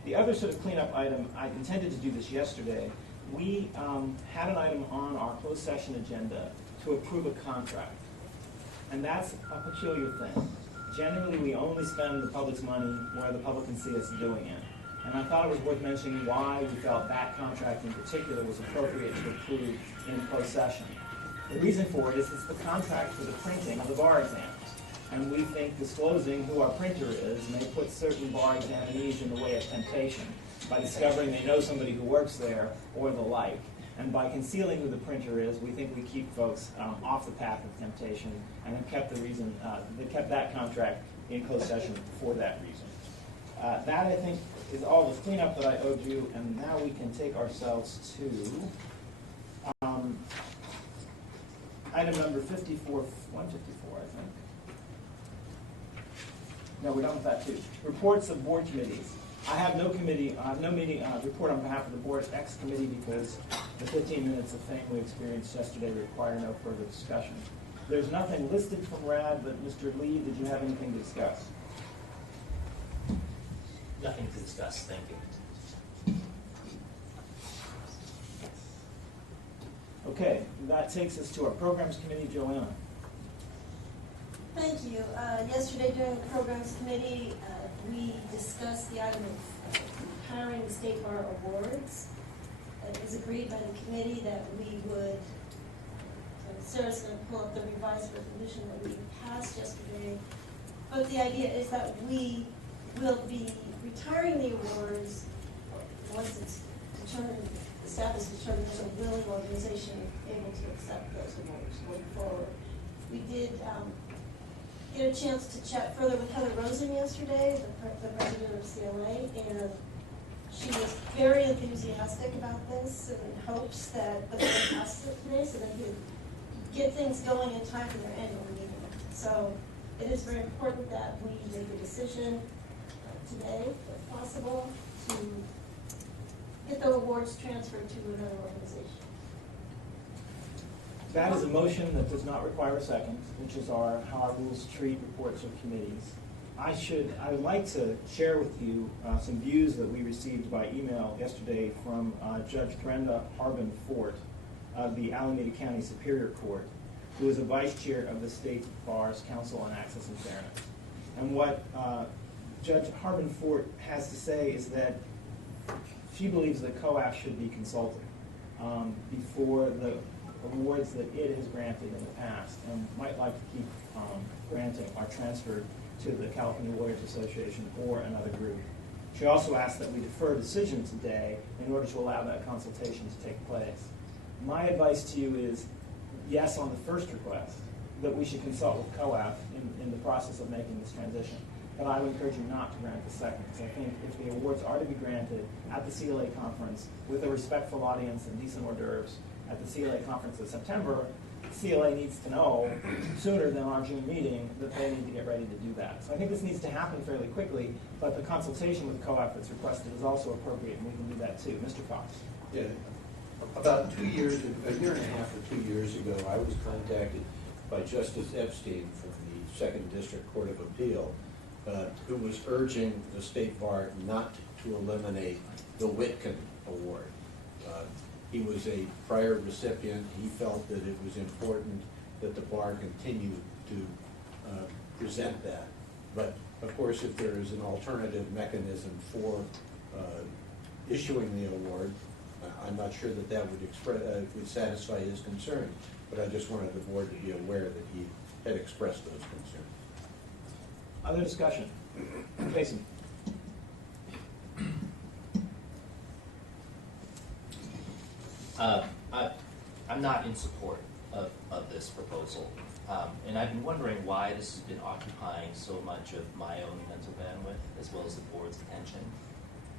The other sort of cleanup item, I intended to do this yesterday. We had an item on our closed session agenda to approve a contract. And that's a peculiar thing. Generally, we only spend the public's money where the public can see us doing it. And I thought it was worth mentioning why we felt that contract in particular was appropriate to approve in closed session. The reason for it is it's the contract for the printing of the bar exams. And we think disclosing who our printer is may put certain bar examinees in the way of temptation by discovering they know somebody who works there or the like. And by concealing who the printer is, we think we keep folks off the path of temptation and have kept kept that contract in closed session for that reason. That, I think, is all the cleanup that I owed you, and now we can take ourselves to item number 154, I think. No, we're done with that too. Reports of board committees. I have no committee, report on behalf of the board X committee because the 15 minutes of fame we experienced yesterday require no further discussion. There's nothing listed from RAD, but Mr. Lee, did you have anything to discuss? Nothing to discuss, thank you. Okay, that takes us to our programs committee. Joanna. Thank you. Yesterday during the programs committee, we discussed the item of hiring the state bar awards. It was agreed by the committee that we would, Sarah's going to pull up the revised resolution that we passed yesterday, but the idea is that we will be retiring the awards once it's determined, the staff is determined as a willing organization able to accept those awards going forward. We did get a chance to chat further with Heather Rosen yesterday, the president of CLA, and she was very enthusiastic about this and in hopes that the board passed it today so that we could get things going in time for their annual meeting. So it is very important that we make a decision today, if possible, to get the awards transferred to another organization. That is a motion that does not require a second, which is how our rules treat reports of committees. I would like to share with you some views that we received by email yesterday from Judge Brenda Harbin Fort of the Alameda County Superior Court, who is a vice chair of the State Bar's Council on Access and Fairness. And what Judge Harbin Fort has to say is that she believes that COAF should be consulted before the awards that it has granted in the past and might like to keep granting are transferred to the California Lawyers Association or another group. She also asked that we defer decision today in order to allow that consultation to take place. My advice to you is, yes, on the first request, that we should consult with COAF in the process of making this transition. But I would encourage you not to grant the second. So I think if the awards are to be granted at the CLA conference with a respectful audience and decent hors d'oeuvres at the CLA conference in September, CLA needs to know sooner than our June meeting that they need to get ready to do that. So I think this needs to happen fairly quickly, but the consultation with COAF that's requested is also appropriate, and we can do that too. Mr. Fox. Yeah, about 2 years, a year and a half or 2 years ago, I was contacted by Justice Epstein from the Second District Court of Appeal, who was urging the State Bar not to eliminate the Whitcomb Award. He was a prior recipient. He felt that it was important that the bar continue to present that. But of course, if there is an alternative mechanism for issuing the award, I'm not sure that that would satisfy his concern. But I just wanted the board to be aware that he had expressed those concerns. Other discussion? Jason. I'm not in support of this proposal. And I've been wondering why this has been occupying so much of my own mental bandwidth as well as the board's attention.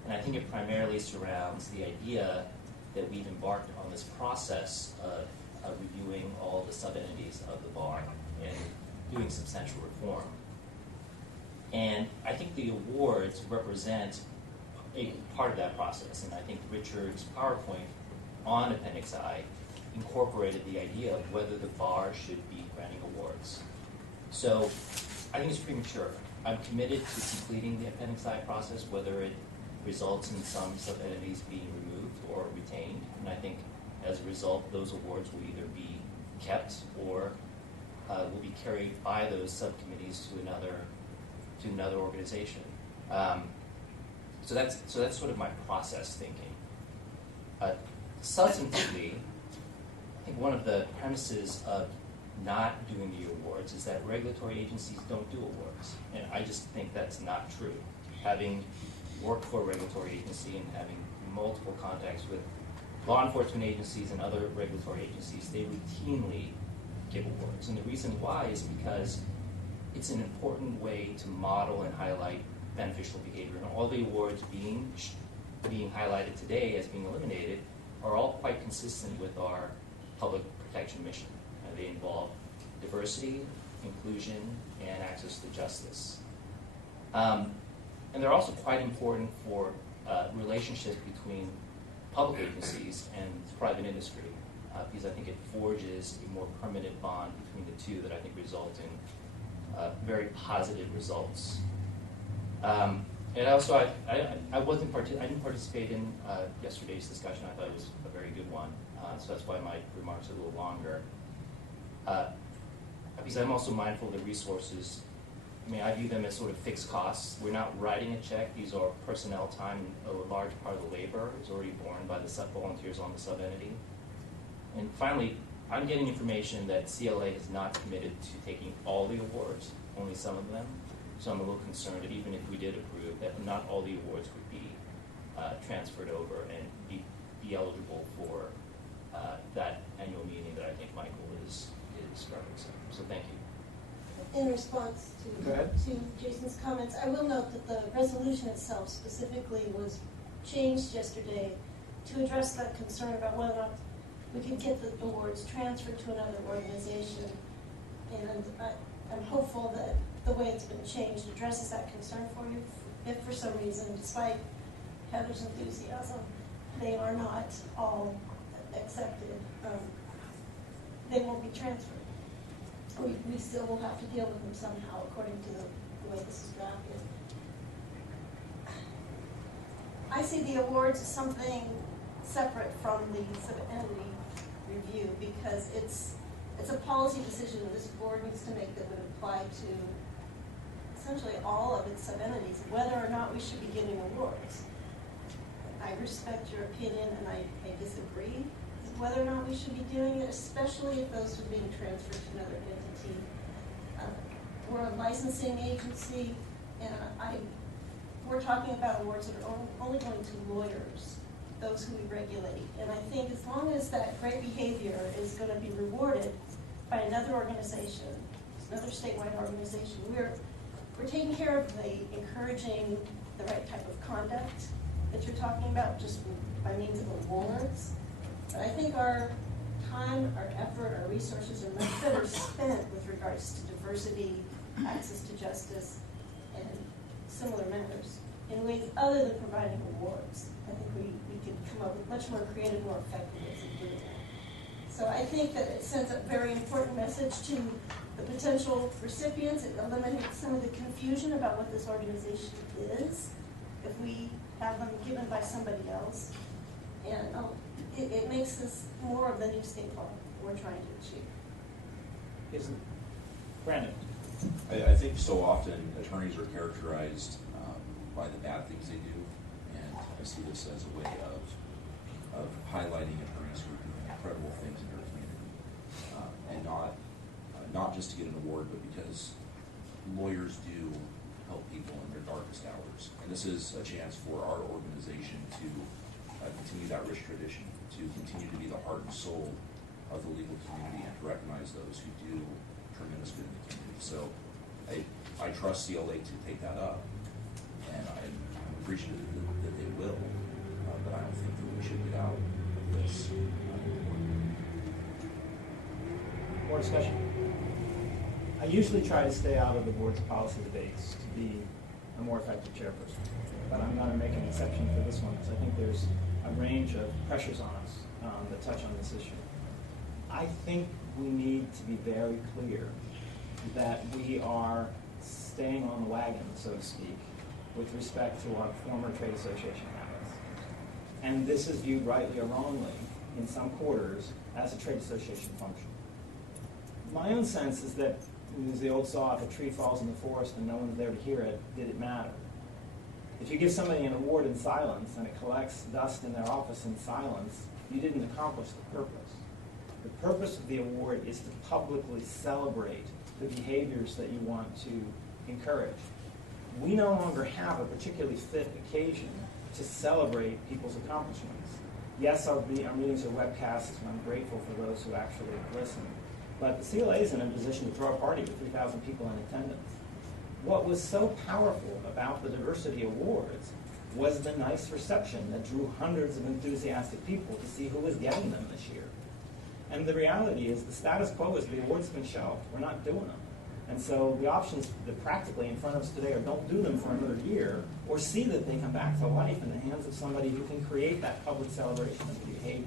And I think it primarily surrounds the idea that we've embarked on this process of reviewing all the sub-entities of the bar and doing substantial reform. And I think the awards represent a part of that process. And I think Richard's PowerPoint on Appendix I incorporated the idea of whether the bar should be granting awards. So I think it's premature. I'm committed to completing the Appendix I process, whether it results in some sub-entities being removed or retained. And I think as a result, those awards will either be kept or will be carried by those subcommittees to another organization. So that's sort of my process thinking. Substantively, I think one of the premises of not doing the awards is that regulatory agencies don't do awards. And I just think that's not true. Having worked for a regulatory agency and having multiple contacts with law enforcement agencies and other regulatory agencies, they routinely give awards. And the reason why is because it's an important way to model and highlight beneficial behavior. And all the awards being highlighted today as being eliminated are all quite consistent with our public protection mission. They involve diversity, inclusion, and access to justice. And they're also quite important for relationships between public agencies and private industry, because I think it forges a more permanent bond between the two that I think result in very positive results. And also, I didn't participate in yesterday's discussion. I thought it was a very good one, so that's why my remarks are a little longer. Because I'm also mindful of the resources. I mean, I view them as sort of fixed costs. We're not writing a check. These are personnel time. A large part of the labor is already borne by the volunteers on the sub-entity. And finally, I'm getting information that CLA is not committed to taking all the awards, only some of them. So I'm a little concerned that even if we did approve, that not all the awards would be transferred over and be eligible for that annual meeting that I think Michael is referencing. So thank you. In response to Jason's comments, I will note that the resolution itself specifically was changed yesterday to address that concern about whether or not we could get the awards transferred to another organization. And I'm hopeful that the way it's been changed addresses that concern for you. If for some reason, despite Heather's enthusiasm, they are not all accepted, they won't be transferred. We still will have to deal with them somehow according to the way this is drafted. I see the awards as something separate from the sub-entity review because it's a policy decision that this board needs to make that would apply to essentially all of its sub-entities, whether or not we should be giving awards. I respect your opinion and I disagree as a whether or not we should be doing it, especially if those are being transferred to another entity. We're a licensing agency, and we're talking about awards that are only going to lawyers, those who we regulate. And I think as long as that great behavior is going to be rewarded by another organization, another statewide organization, we're taking care of the encouraging the right type of conduct that you're talking about just by means of awards. But I think our time, our effort, our resources are much better spent with regards to diversity, access to justice, and similar matters in ways other than providing awards. I think we could come up with much more creative, more effective ways of doing that. So I think that it sends a very important message to the potential recipients. It eliminates some of the confusion about what this organization is if we have them given by somebody else. And it makes this more of the new state law we're trying to achieve. Isn't Brandon? I think so often attorneys are characterized by the bad things they do, and I see this as a way of highlighting attorneys who are doing incredible things in their community, and not just to get an award, but because lawyers do help people in their darkest hours. And this is a chance for our organization to continue that rich tradition, to continue to be the heart and soul of the legal community, and to recognize those who do tremendous good in the community. So I trust CLA to take that up, and I'm appreciative that they will, but I don't think that we should get out of this. More discussion? I usually try to stay out of the board's policy debates to be a more effective chairperson, but I'm going to make an exception for this one because I think there's a range of pressures on us that touch on this issue. I think we need to be very clear that we are staying on the wagon, so to speak, with respect to what former trade association habits. And this is viewed rightly or wrongly in some quarters as a trade association function. My own sense is that there's the old saw, if a tree falls in the forest and no one's there to hear it, did it matter? If you give somebody an award in silence and it collects dust in their office in silence, you didn't accomplish the purpose. The purpose of the award is to publicly celebrate the behaviors that you want to encourage. We no longer have a particularly fit occasion to celebrate people's accomplishments. Yes, our meetings are webcasts, and I'm grateful for those who actually listen. But the CLA is in a position to throw a party with 3,000 people in attendance. What was so powerful about the diversity awards was the nice reception that drew hundreds of enthusiastic people to see who was getting them this year. And the reality is the status quo is the awards have been shelved. We're not doing them. And so the options that practically in front of us today are don't do them for another year, or see that they come back to life in the hands of somebody who can create that public celebration of the behaviors.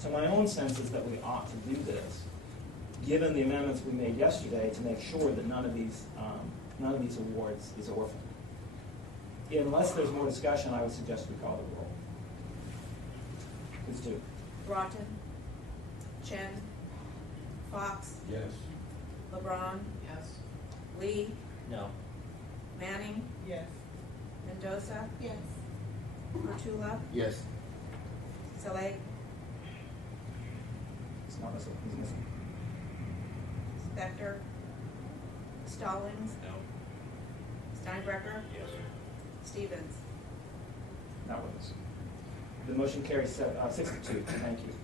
So my own sense is that we ought to do this, given the amendments we made yesterday, to make sure that none of these awards is orphaned. Unless there's more discussion, I would suggest we call the roll. Please do. Broughton. Chen. Fox. Yes. LeBron. Yes. Lee. No. Manning. Yes. Mendoza. Yes. Portula. Yes. Saleh. It's not missing. He's missing. Spector. Stallings. No. Steinbrecher. Yes. Stevens. Not with us. The motion carries 6-2. Thank you.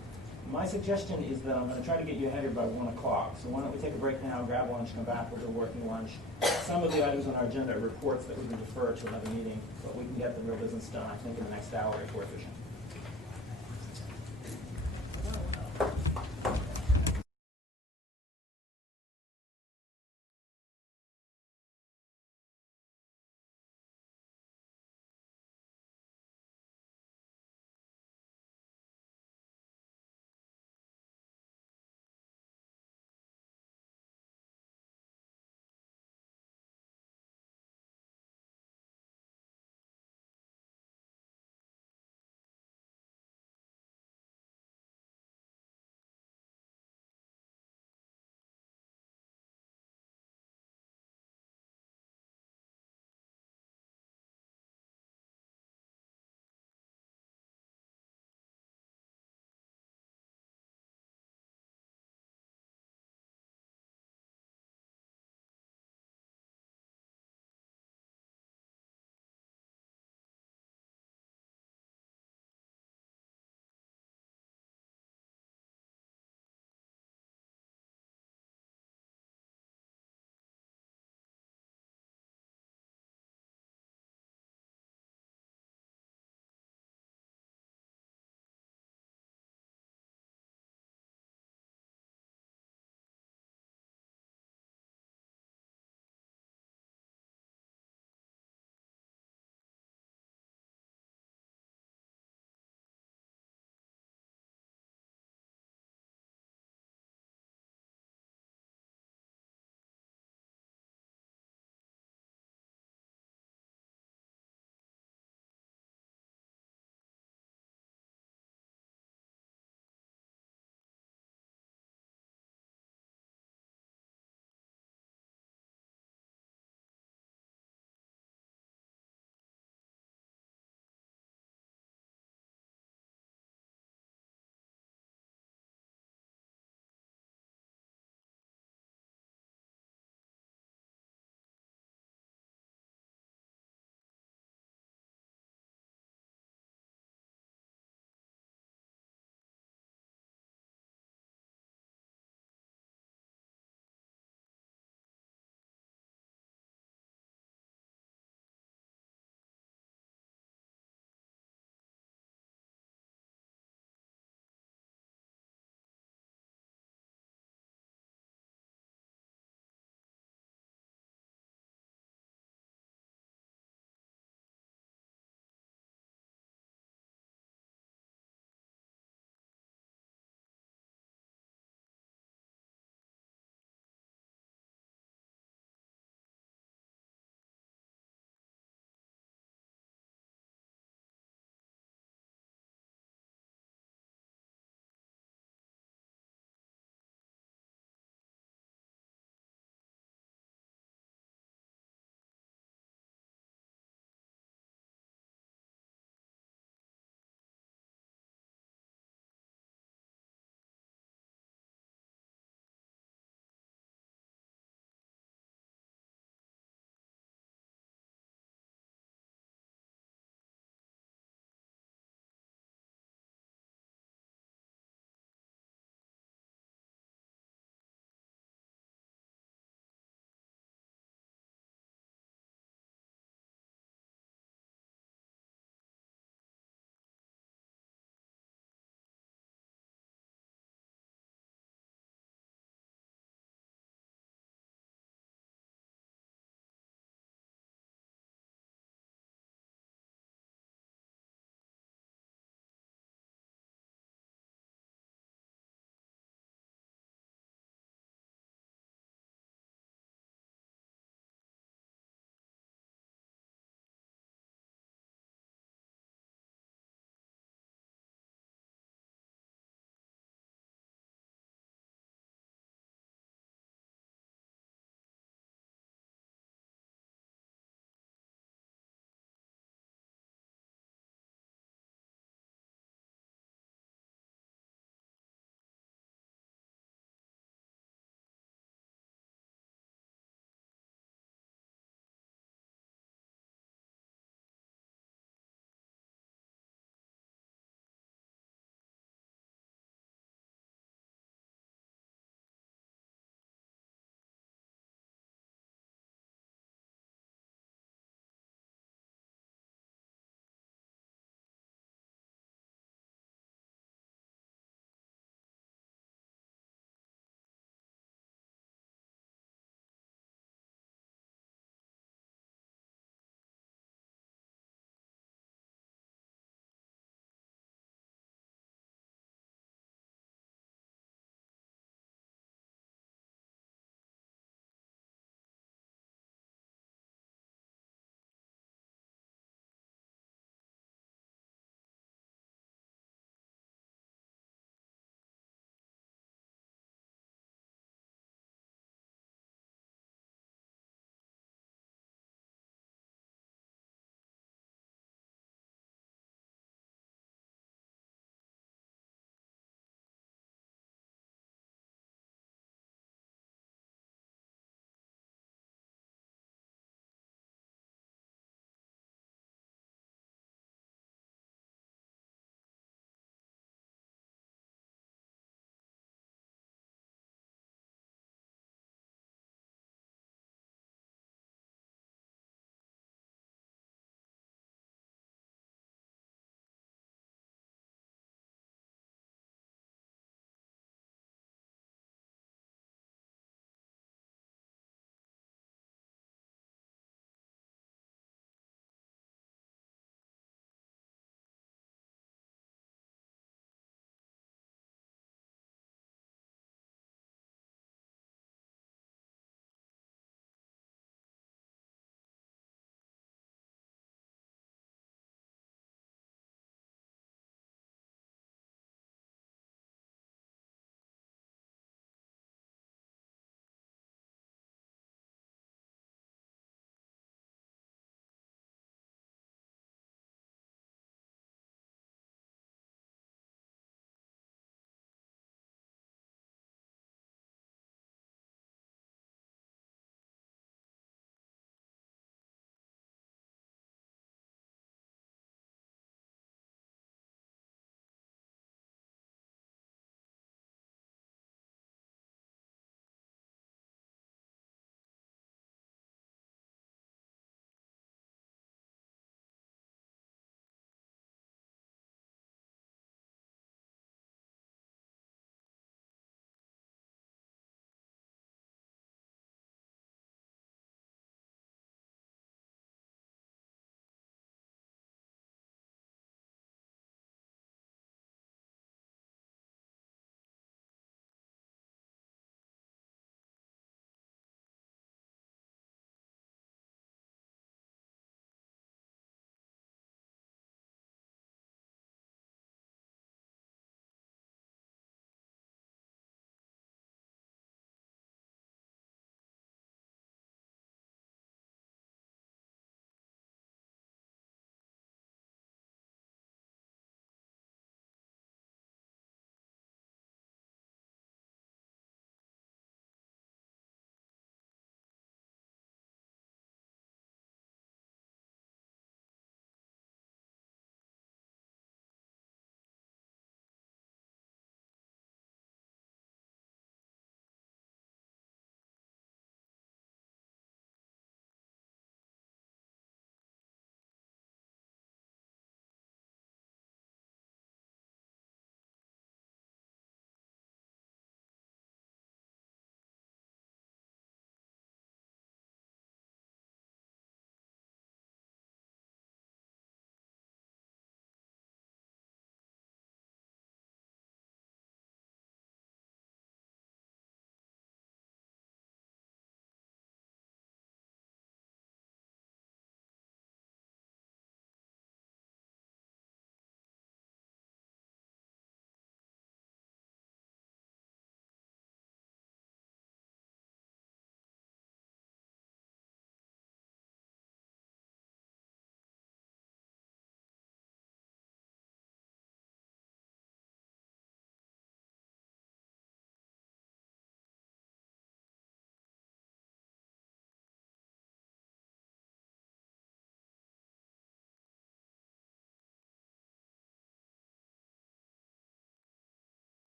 My suggestion is that I'm going to try to get you ahead here by 1 o'clock. So why don't we take a break now, grab lunch, come back, we'll do a working lunch. Some of the items on our agenda are reports that we can defer to another meeting, but we can get the real business done, I think, in the next hour if we're efficient.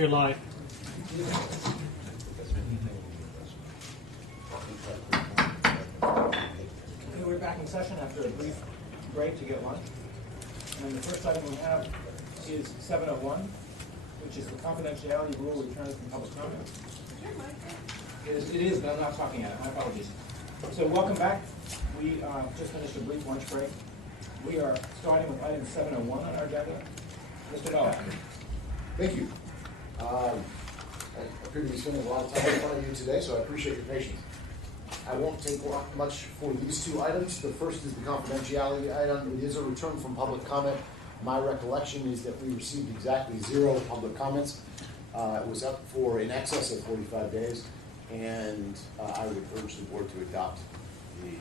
We're live. Okay, we're back in session after a brief break to get lunch. And the first item we have is 701, which is the confidentiality rule return from public comment. It is, but I'm not talking at it. My apologies. So welcome back. We just finished a brief lunch break. We are starting with item 701 on our agenda. Mr. Noah. Thank you. I appear to be spending a lot of time in front of you today, so I appreciate your patience. I won't take much for these two items. The first is the confidentiality item. It is a return from public comment. My recollection is that we received exactly 0 public comments. It was up for in excess of 45 days, and I would urge the board to adopt the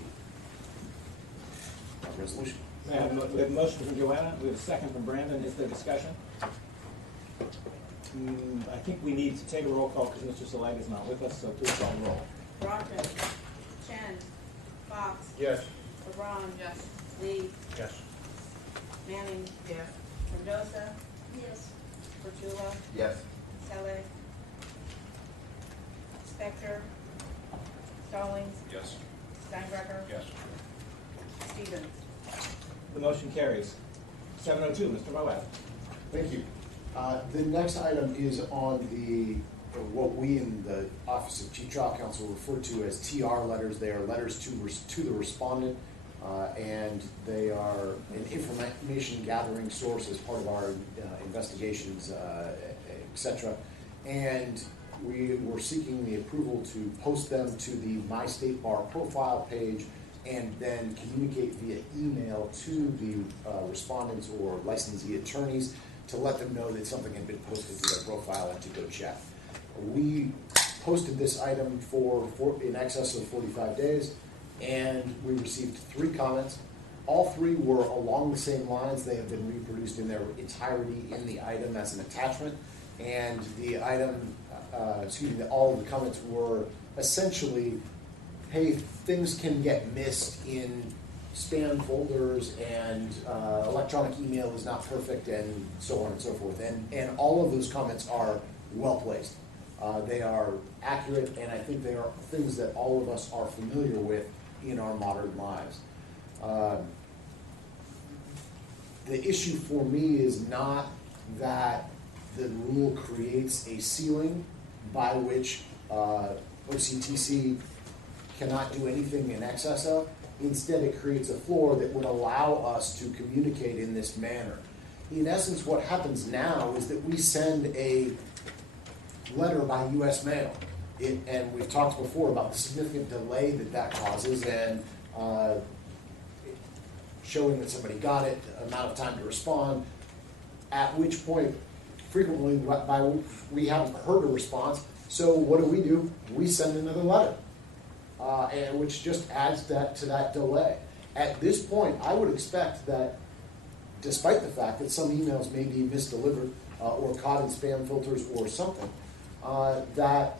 resolution. We have a motion from Joanna. We have a second from Brandon. Is there discussion? I think we need to take a roll call because Mr. Salag is not with us, so please call the roll. Rogers. Chen. Fox. Yes. LeBron. Yes. Lee. Yes. Manning. Yes. Mendoza. Yes. Virgula. Yes. Selig. Spector. Stallings. Yes. Steinbrecher. Yes. Stevens. The motion carries. 702, Mr. Moab. Thank you. The next item is on what we in the Office of Chief Trial Counsel refer to as TR letters. They are letters to the respondent, and they are an information gathering source as part of our investigations, etc. And we were seeking the approval to post them to the My State Bar profile page and then communicate via email to the respondents or licensee attorneys to let them know that something had been posted to their profile and to go check. We posted this item for in excess of 45 days, and we received 3 comments. All 3 were along the same lines. They have been reproduced in their entirety in the item as an attachment, and the item, all of the comments were essentially, hey, things can get missed in spam folders, and electronic email is not perfect, and so on and so forth. And all of those comments are well placed. They are accurate, and I think they are things that all of us are familiar with in our modern lives. The issue for me is not that the rule creates a ceiling by which OCTC cannot do anything in excess of. Instead, it creates a floor that would allow us to communicate in this manner. In essence, what happens now is that we send a letter by U.S. mail. And we've talked before about the significant delay that causes, and showing that somebody got it, the amount of time to respond, at which point, frequently, we haven't heard a response. So what do? We send another letter. And which just adds to that delay. At this point, I would expect that, despite the fact that some emails may be misdelivered or caught in spam filters or something, that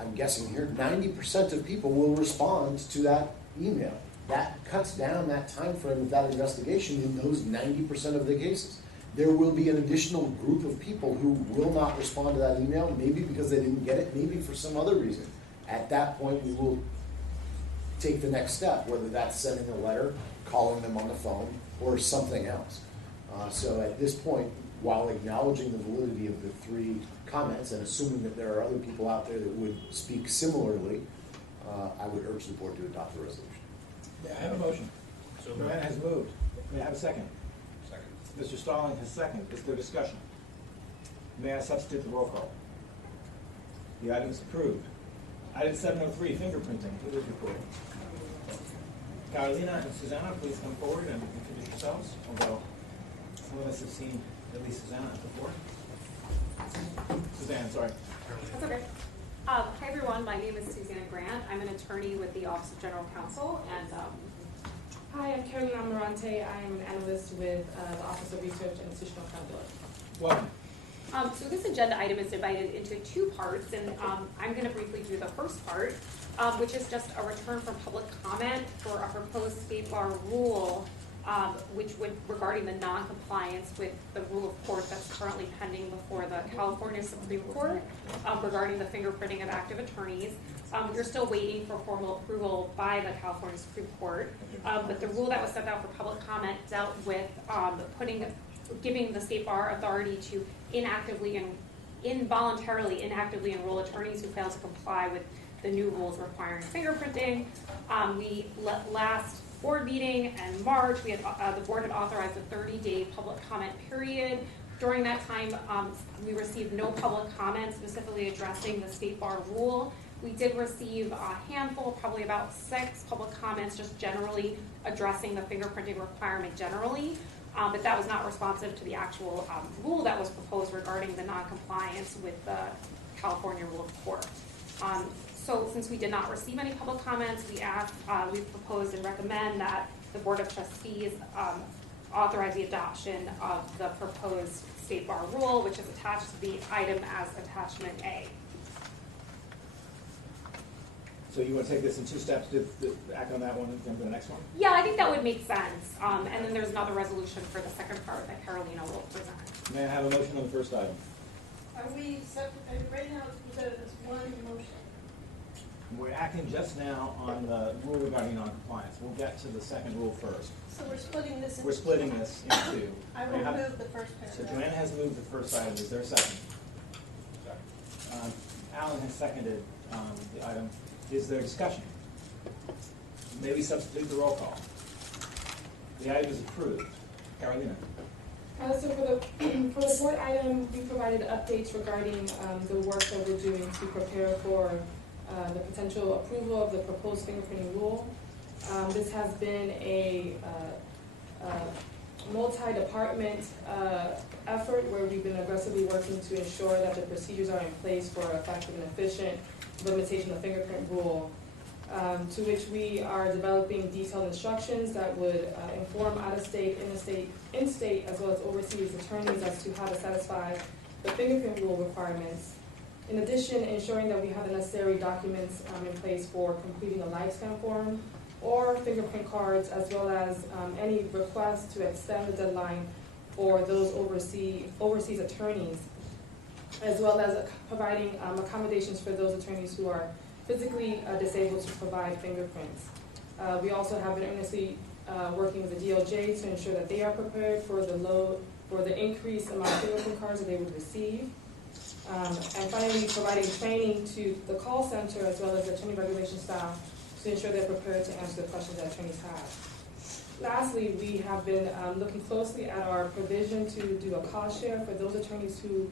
I'm guessing here 90% of people will respond to that email. That cuts down that time frame of that investigation in those 90% of the cases. There will be an additional group of people who will not respond to that email, maybe because they didn't get it, maybe for some other reason. At that point, we will take the next step, whether that's sending a letter, calling them on the phone, or something else. So at this point, while acknowledging the validity of the 3 comments and assuming that there are other people out there that would speak similarly, I would urge the board to adopt the resolution. May I have a motion? So Joanna has moved. May I have a second? Second. Mr. Stalling has seconded. Is there discussion? May I substitute the roll call? The item is approved. Item 703, fingerprinting. Who is reporting? Carolina and Susanna, please come forward and introduce yourselves, although some of us have seen at least Susanna before. Suzanne, sorry. That's okay. Hi everyone, my name is Susanna Grant. I'm an attorney with the Office of General Counsel, and Hi, I'm Carolina Amarante. I am an analyst with the Office of Research and Institutional Accountability. Welcome. so this agenda item is divided into 2 parts, and I'm going to briefly do the first part, which is just a return from public comment for a proposed state bar rule which would regarding the non-compliance with the rule of court that's currently pending before the California Supreme Court regarding the fingerprinting of active attorneys. You're still waiting for formal approval by the California Supreme Court, but the rule that was sent out for public comment dealt with giving the state bar authority to involuntarily inactively enroll attorneys who fail to comply with the new rules requiring fingerprinting. Last board meeting in March, we had the board had authorized a 30-day public comment period. During that time, we received no public comments specifically addressing the state bar rule. We did receive a handful, probably about 6 public comments, just generally addressing the fingerprinting requirement generally. But that was not responsive to the actual rule that was proposed regarding the non-compliance with the California rule of court. So since we did not receive any public comments, we proposed and recommend that the Board of Trustees authorize the adoption of the proposed state bar rule, which is attached to the item as attachment A. So you want to take this in 2 steps to act on that one and jump to the next one? Yeah, I think that would make sense. And then there's another resolution for the second part that Carolina will present. May I have a motion on the first item? Are we, right now it's presented as one motion. We're acting just now on the rule regarding noncompliance. We'll get to the second rule first. So we're splitting this into. We're splitting this in 2. I will move the first So paragraph. Joanna has moved the first item. Is there a second? Alan has seconded the item. Is there discussion? May we substitute the roll call? The item is approved. Carolina. So for the board item, we provided updates regarding the work that we're doing to prepare for the potential approval of the proposed fingerprinting rule. This has been a multi-department effort where we've been aggressively working to ensure that the procedures are in place for effective and efficient implementation of the fingerprint rule, to which we are developing detailed instructions that would inform out-of-state, in-state, as well as overseas attorneys as to how to satisfy the fingerprint rule requirements. In addition, ensuring that we have the necessary documents in place for completing a lifespan form or fingerprint cards, as well as any requests to extend the deadline for those overseas attorneys, as well as providing accommodations for those attorneys who are physically disabled to provide fingerprints. We also have been earnestly working with the DOJ to ensure that they are prepared for the increased amount of fingerprint cards that they would receive. And finally, providing training to the call center as well as the attorney regulation staff to ensure they're prepared to answer the questions that attorneys have. Lastly, we have been looking closely at our provision to do a cost share for those attorneys who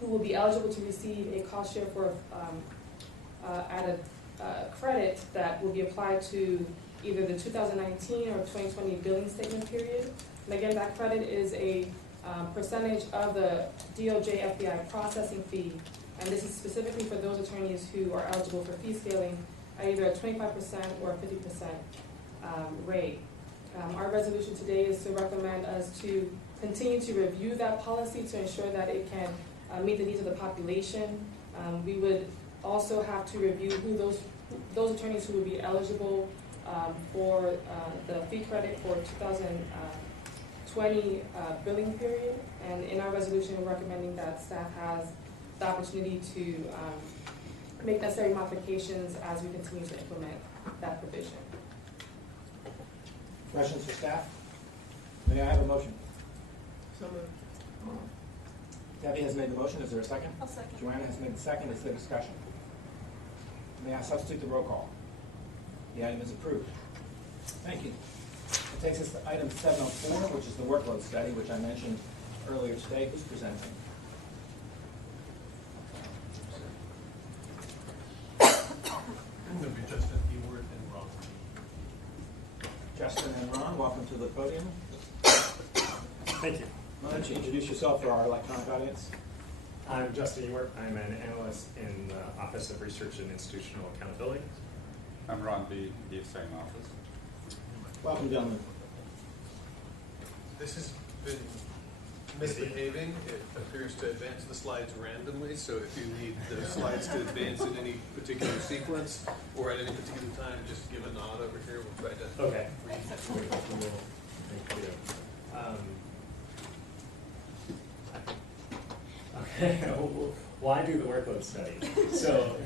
will be eligible to receive a cost share for at a credit that will be applied to either the 2019 or 2020 billing statement period. And again, that credit is a percentage of the DOJ FBI processing fee, and this is specifically for those attorneys who are eligible for fee scaling at either a 25% or a 50% rate. Our resolution today is to recommend us to continue to review that policy to ensure that it can meet the needs of the population. We would also have to review who those attorneys who would be eligible for the fee credit for 2020 billing period. And in our resolution, we're recommending that staff has the opportunity to make necessary modifications as we continue to implement that provision. Questions for staff? May I have a motion? So moved. Debbie has made the motion. Is there a second? I'll second. Joanna has made the second. Is there discussion? May I substitute the roll call? The item is approved. Thank you. It takes us to item 704, which is the workload study, which I mentioned earlier today. Who's presenting? I'm going to be Justin Ewart and Ron. Justin and Ron, welcome to the podium. Thank you. Why don't you introduce yourself for our electronic audience? I'm Justin Ewart. I'm an analyst in the Office of Research and Institutional Accountability. I'm Ron B., the same office. Welcome, gentlemen. This has been misbehaving. It appears to advance the slides randomly, so if you need the slides to advance in any particular sequence or at any particular time, just give a nod over here. We'll try to Okay. read Thank you. Okay, well, I do the workload study, so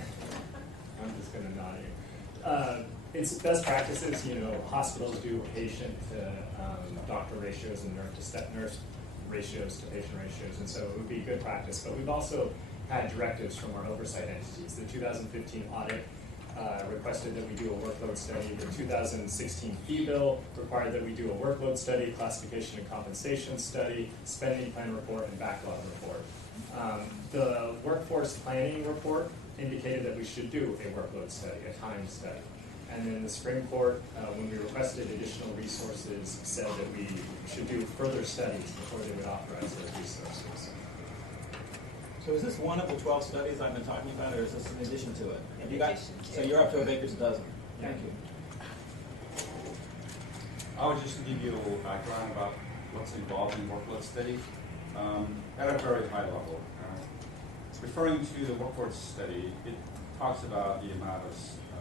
I'm just gonna nod here. It's best practices, you know, hospitals do patient to doctor ratios and nurse ratios to patient ratios, and so it would be good practice. But we've also had directives from our oversight entities. The 2015 audit requested that we do a workload study. The 2016 fee bill required that we do a workload study, classification and compensation study, spending plan report, and backlog report. The workforce planning report indicated that we should do a workload study, a time study. And then the Supreme Court, when we requested additional resources, said that we should do further studies before they would authorize those resources. So is this one of the 12 studies I've been talking about, or is this in addition to it? In addition to. So you're up to a baker's dozen. Thank you. I would just give you a little background about what's involved in workload study at a very high level. Referring to the workforce study, it talks about the amount of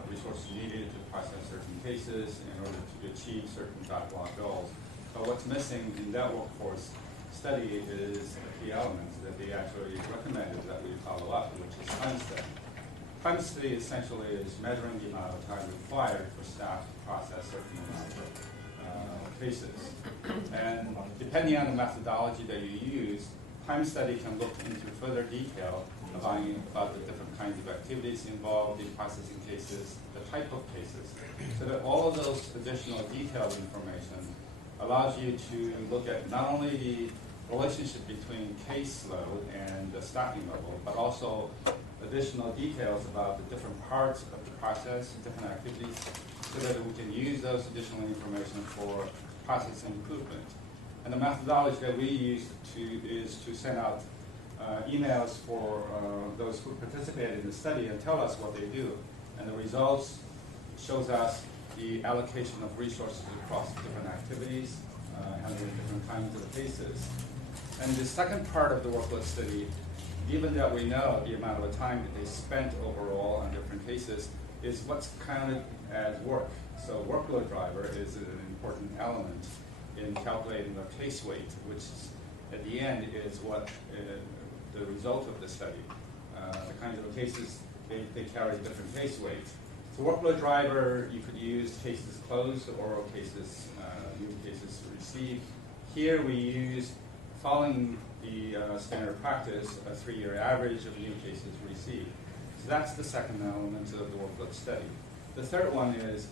resources needed to process certain cases in order to achieve certain backlog goals. But what's missing in that workforce study is the elements that they actually recommended that we follow up, which is time study. Time study essentially is measuring the amount of time required for staff to process certain amount of cases. And depending on the methodology that you use, time study can look into further detail about the different kinds of activities involved in processing cases, the type of cases, so that all of those additional detailed information allows you to look at not only the relationship between caseload and the staffing level, but also additional details about the different parts of the process, different activities, so that we can use those additional information for process improvement. And the methodology that we use is to send out emails for those who participated in the study and tell us what they do. And the results shows us the allocation of resources across different activities, handling different kinds of cases. And the second part of the workload study, given that we know the amount of time that they spent overall on different cases, is what's counted as work. So workload driver is an important element in calculating the case weight, which at the end is what the result of the study. The kinds of cases, they carry different case weights. So workload driver, you could use cases closed or cases, new cases received. Here we use, following the standard practice, a 3-year average of new cases received. So that's the second element of the workload study. The third one is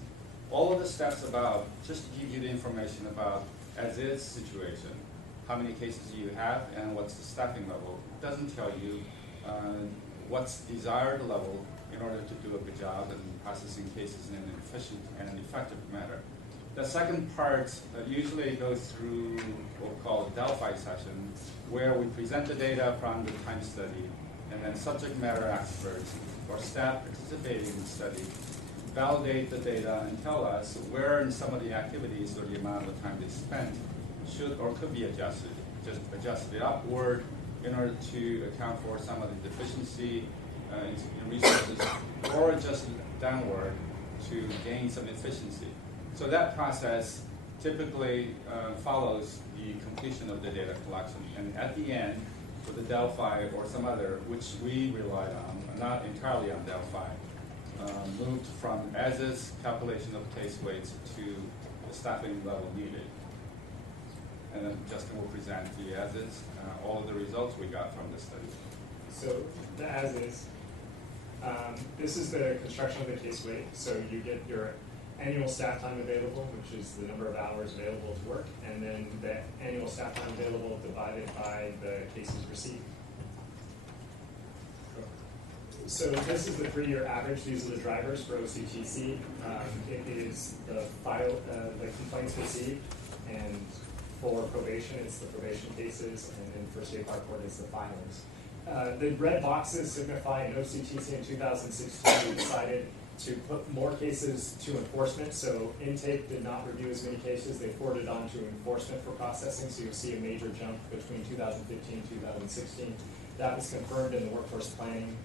all of the steps about, just to give you the information about as-is situation, how many cases you have and what's the staffing level. It doesn't tell you what's desired level in order to do a good job in processing cases in an efficient and effective manner. The second part usually goes through what we call a Delphi session, where we present the data from the time study, and then subject matter experts or staff participating in the study validate the data and tell us where in some of the activities or the amount of time they spent should or could be adjusted, just adjusted upward in order to account for some of the deficiency in resources, or adjusted downward to gain some efficiency. So that process typically follows the completion of the data collection, and at the end, with the Delphi or some other, which we relied on, not entirely on Delphi, moved from as-is calculation of case weights to the staffing level needed. And then Justin will present the as-is, all of the results we got from the study. So the as-is, this is the construction of the case weight. So you get your annual staff time available, which is the number of hours available to work, and then the annual staff time available divided by the cases received. So this is the 3-year average. These are the drivers for OCTC. It is the complaints received, and for probation, it's the probation cases, and then for state park court, it's the filings. The red boxes signify an OCTC in 2016. We decided to put more cases to enforcement. So intake did not review as many cases. They forwarded on to enforcement for processing. So you'll see a major jump between 2015 and 2016. That was confirmed in the workforce planning.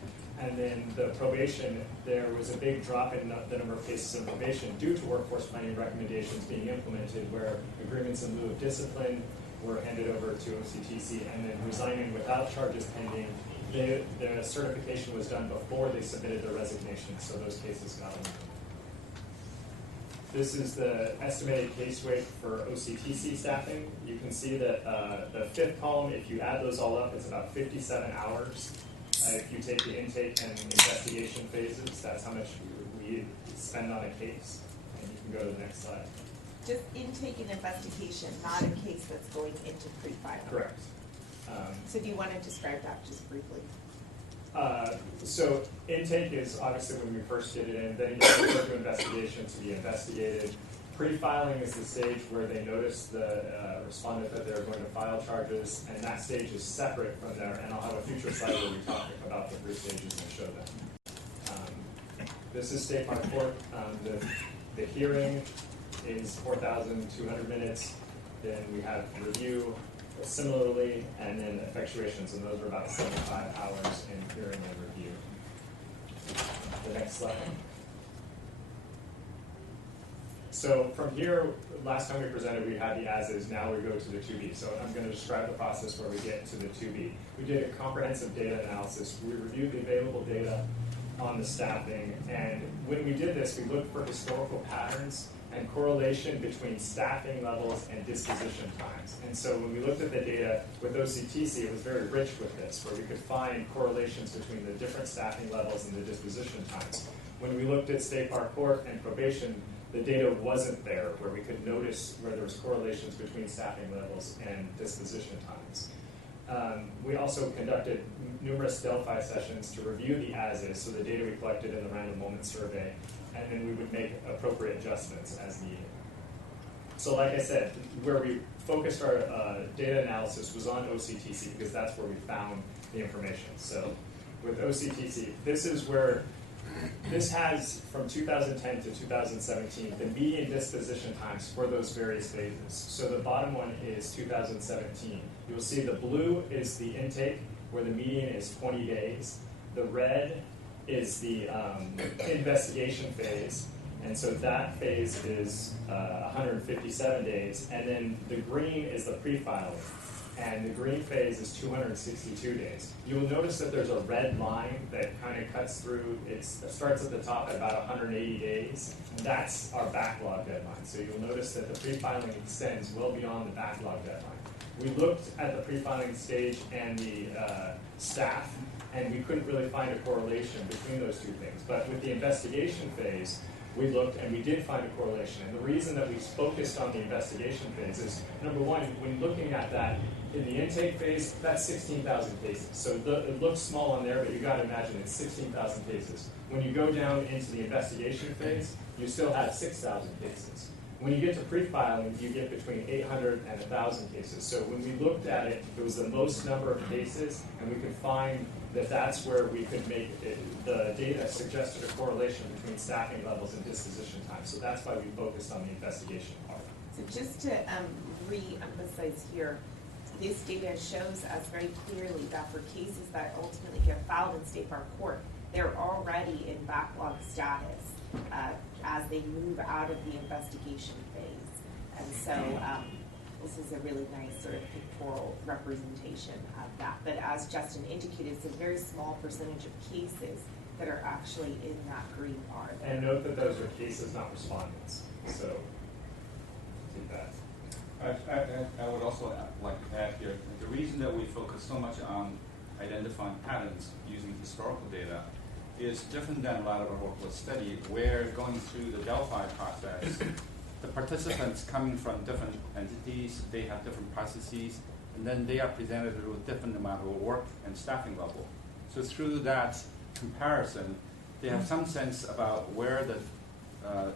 And then the probation, there was a big drop in the number of cases in probation due to workforce planning recommendations being implemented, where agreements in lieu of discipline were handed over to OCTC, and then resigning without charges pending. The certification was done before they submitted their resignation, so those cases got removed. This is the estimated case rate for OCTC staffing. You can see that the fifth column, if you add those all up, it's about 57 hours. If you take the intake and investigation phases, that's how much we spend on a case. And you can go to the next slide. Just intake and investigation, not a case that's going into pre-filing. Correct. So do you want to describe that just briefly? So intake is obviously when we first get it in, then you go to investigation to be investigated. Pre-filing is the stage where they notice the respondent that they're going to file charges, and that stage is separate from there, and I'll have a future slide where we talk about the three stages and show them. This is State Park Court. The hearing is 4,200 minutes. Then we have review similarly, and then effectuations, and those are about 75 hours in hearing and review. The next slide. So from here, last time we presented, we had the as-is. Now we go to the 2B. So I'm going to describe the process where we get to the 2B. We did a comprehensive data analysis. We reviewed the available data on the staffing, and when we did this, we looked for historical patterns and correlation between staffing levels and disposition times. And so when we looked at the data with OCTC, it was very rich with this, where we could find correlations between the different staffing levels and the disposition times. When we looked at State Park Court and probation, the data wasn't there, where we could notice where there was correlations between staffing levels and disposition times. We also conducted numerous Delphi sessions to review the as-is, so the data we collected in the random moment survey, and then we would make appropriate adjustments as needed. So like I said, where we focused our data analysis was on OCTC, because that's where we found the information. So with OCTC, this is where this has, from 2010 to 2017, the median disposition times for those various phases. So the bottom one is 2017. You'll see the blue is the intake, where the median is 20 days. The red is the investigation phase, and so that phase is 157 days. And then the green is the pre-filing, and the green phase is 262 days. You'll notice that there's a red line that kind of cuts through. It starts at the top at about 180 days. That's our backlog deadline. So you'll notice that the pre-filing extends well beyond the backlog deadline. We looked at the pre-filing stage and the staff, and we couldn't really find a correlation between those two things. But with the investigation phase, we looked and we did find a correlation. And the reason that we focused on the investigation phase is, number one, when looking at that, in the intake phase, that's 16,000 cases. So it looks small on there, but you got to imagine it's 16,000 cases. When you go down into the investigation phase, you still have 6,000 cases. When you get to pre-filing, you get between 800 and 1,000 cases. So when we looked at it, it was the most number of cases, and we could find that that's where we could make it, the data suggested a correlation between staffing levels and disposition time. So that's why we focused on the investigation part. So just to re-emphasize here, this data shows us very clearly that for cases that ultimately get filed in State Park Court, they're already in backlog status as they move out of the investigation phase. And so this is a really nice sort of pictorial representation of that. But as Justin indicated, it's a very small percentage of cases that are actually in that green bar there. And note that those are cases, not respondents. So keep that. I would also like to add here, the reason that we focus so much on identifying patterns using historical data is different than a lot of our workload study, where going through the Delphi process, the participants coming from different entities, they have different processes, and then they are presented with different amount of work and staffing level. So through that comparison, they have some sense about where the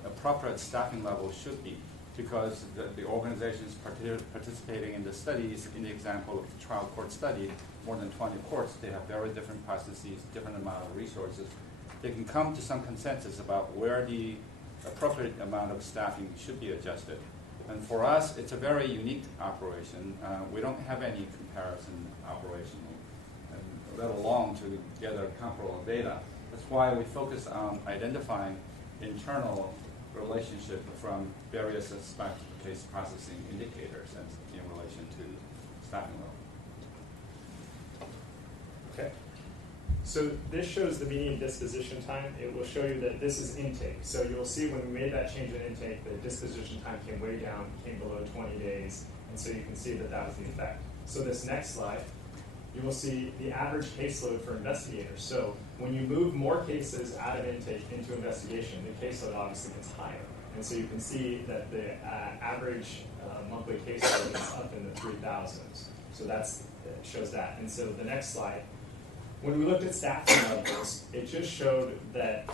appropriate staffing level should be, because the organizations participating in the studies, in the example of the trial court study, more than 20 courts, they have very different processes, different amount of resources, they can come to some consensus about where the appropriate amount of staffing should be adjusted. And for us, it's a very unique operation. We don't have any comparison operation, and let alone to gather comparable data. That's why we focus on identifying internal relationship from various aspect case processing indicators and in relation to staffing level. Okay. So this shows the median disposition time. It will show you that this is intake. So you'll see when we made that change in intake, the disposition time came way down, came below 20 days. And so you can see that that was the effect. So this next slide, you will see the average caseload for investigators. So when you move more cases out of intake into investigation, the caseload obviously gets higher. And so you can see that the average monthly caseload is up in the 3,000s. So that's, it shows that. And so the next slide, when we looked at staffing levels, it just showed that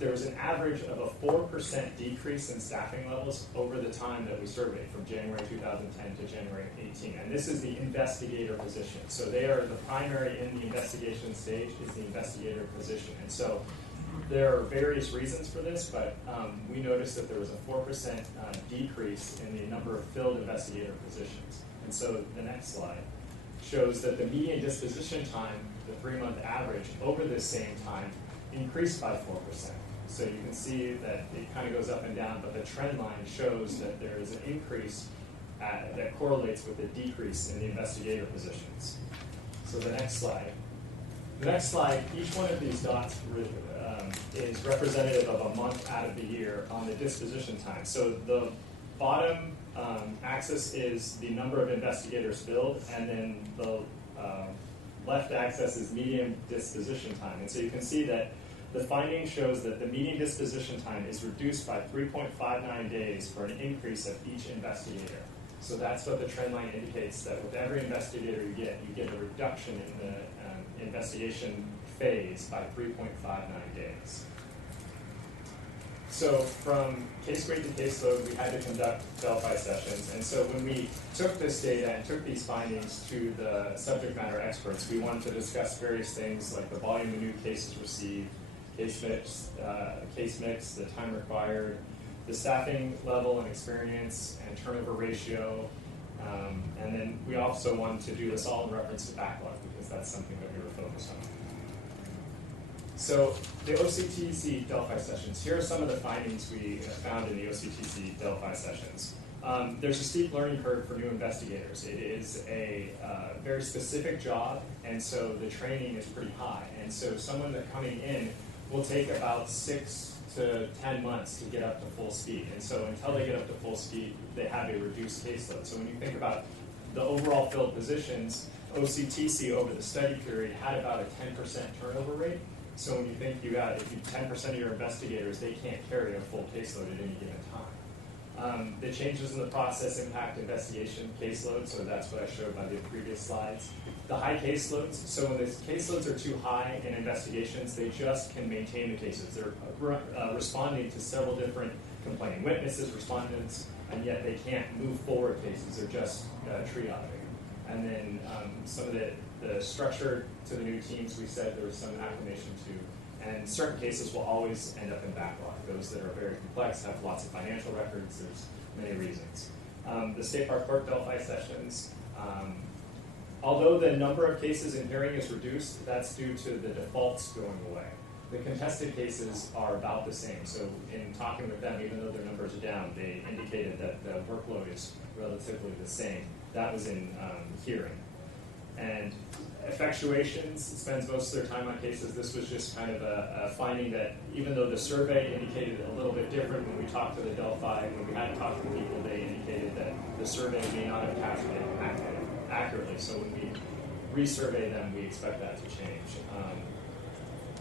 there was an average of a 4% decrease in staffing levels over the time that we surveyed, from January 2010 to January 18. And this is the investigator position. So they are the primary in the investigation stage is the investigator position. And so there are various reasons for this, but we noticed that there was a 4% decrease in the number of filled investigator positions. And so the next slide shows that the median disposition time, the 3-month average, over this same time increased by 4%. So you can see that it kind of goes up and down, but the trend line shows that there is an increase that correlates with a decrease in the investigator positions. So the next slide. The next slide, each one of these dots is representative of a month out of the year on the disposition time. So the bottom axis is the number of investigators filled, and then the left axis is median disposition time. And so you can see that the finding shows that the median disposition time is reduced by 3.59 days for an increase of each investigator. So that's what the trend line indicates, that with every investigator you get a reduction in the investigation phase by 3.59 days. So from case rate to caseload, we had to conduct Delphi sessions. And so when we took this data and took these findings to the subject matter experts, we wanted to discuss various things like the volume of new cases received, case mix, the time required, the staffing level and experience, and turnover ratio. And then we also wanted to do this all in reference to backlog, because that's something that we were focused on. So the OCTC Delphi sessions, here are some of the findings we found in the OCTC Delphi sessions. There's a steep learning curve for new investigators. It is a very specific job, and so the training is pretty high. And so someone that coming in will take about 6 to 10 months to get up to full speed. And so until they get up to full speed, they have a reduced caseload. So when you think about the overall filled positions, OCTC over the study period had about a 10% turnover rate. So when you think you got, if you 10% of your investigators, they can't carry a full caseload at any given time. The changes in the process impact investigation caseload, so that's what I showed by the previous slides. The high caseloads, so when the caseloads are too high in investigations, they just can maintain the cases. They're responding to several different complaining witnesses, respondents, and yet they can't move forward cases. They're just triaging. And then some of the structure to the new teams, we said there was some acclimation to, and certain cases will always end up in backlog. Those that are very complex have lots of financial records. There's many reasons. The State Park Court Delphi sessions, although the number of cases in hearing is reduced, that's due to the defaults going away. The contested cases are about the same. So in talking with them, even though their numbers are down, they indicated that the workload is relatively the same. That was in hearing. And effectuations spends most of their time on cases. This was just kind of a finding that even though the survey indicated a little bit different when we talked to the Delphi, when we had to talk to the people, they indicated that the survey may not have captured it accurately. So when we resurvey them, we expect that to change.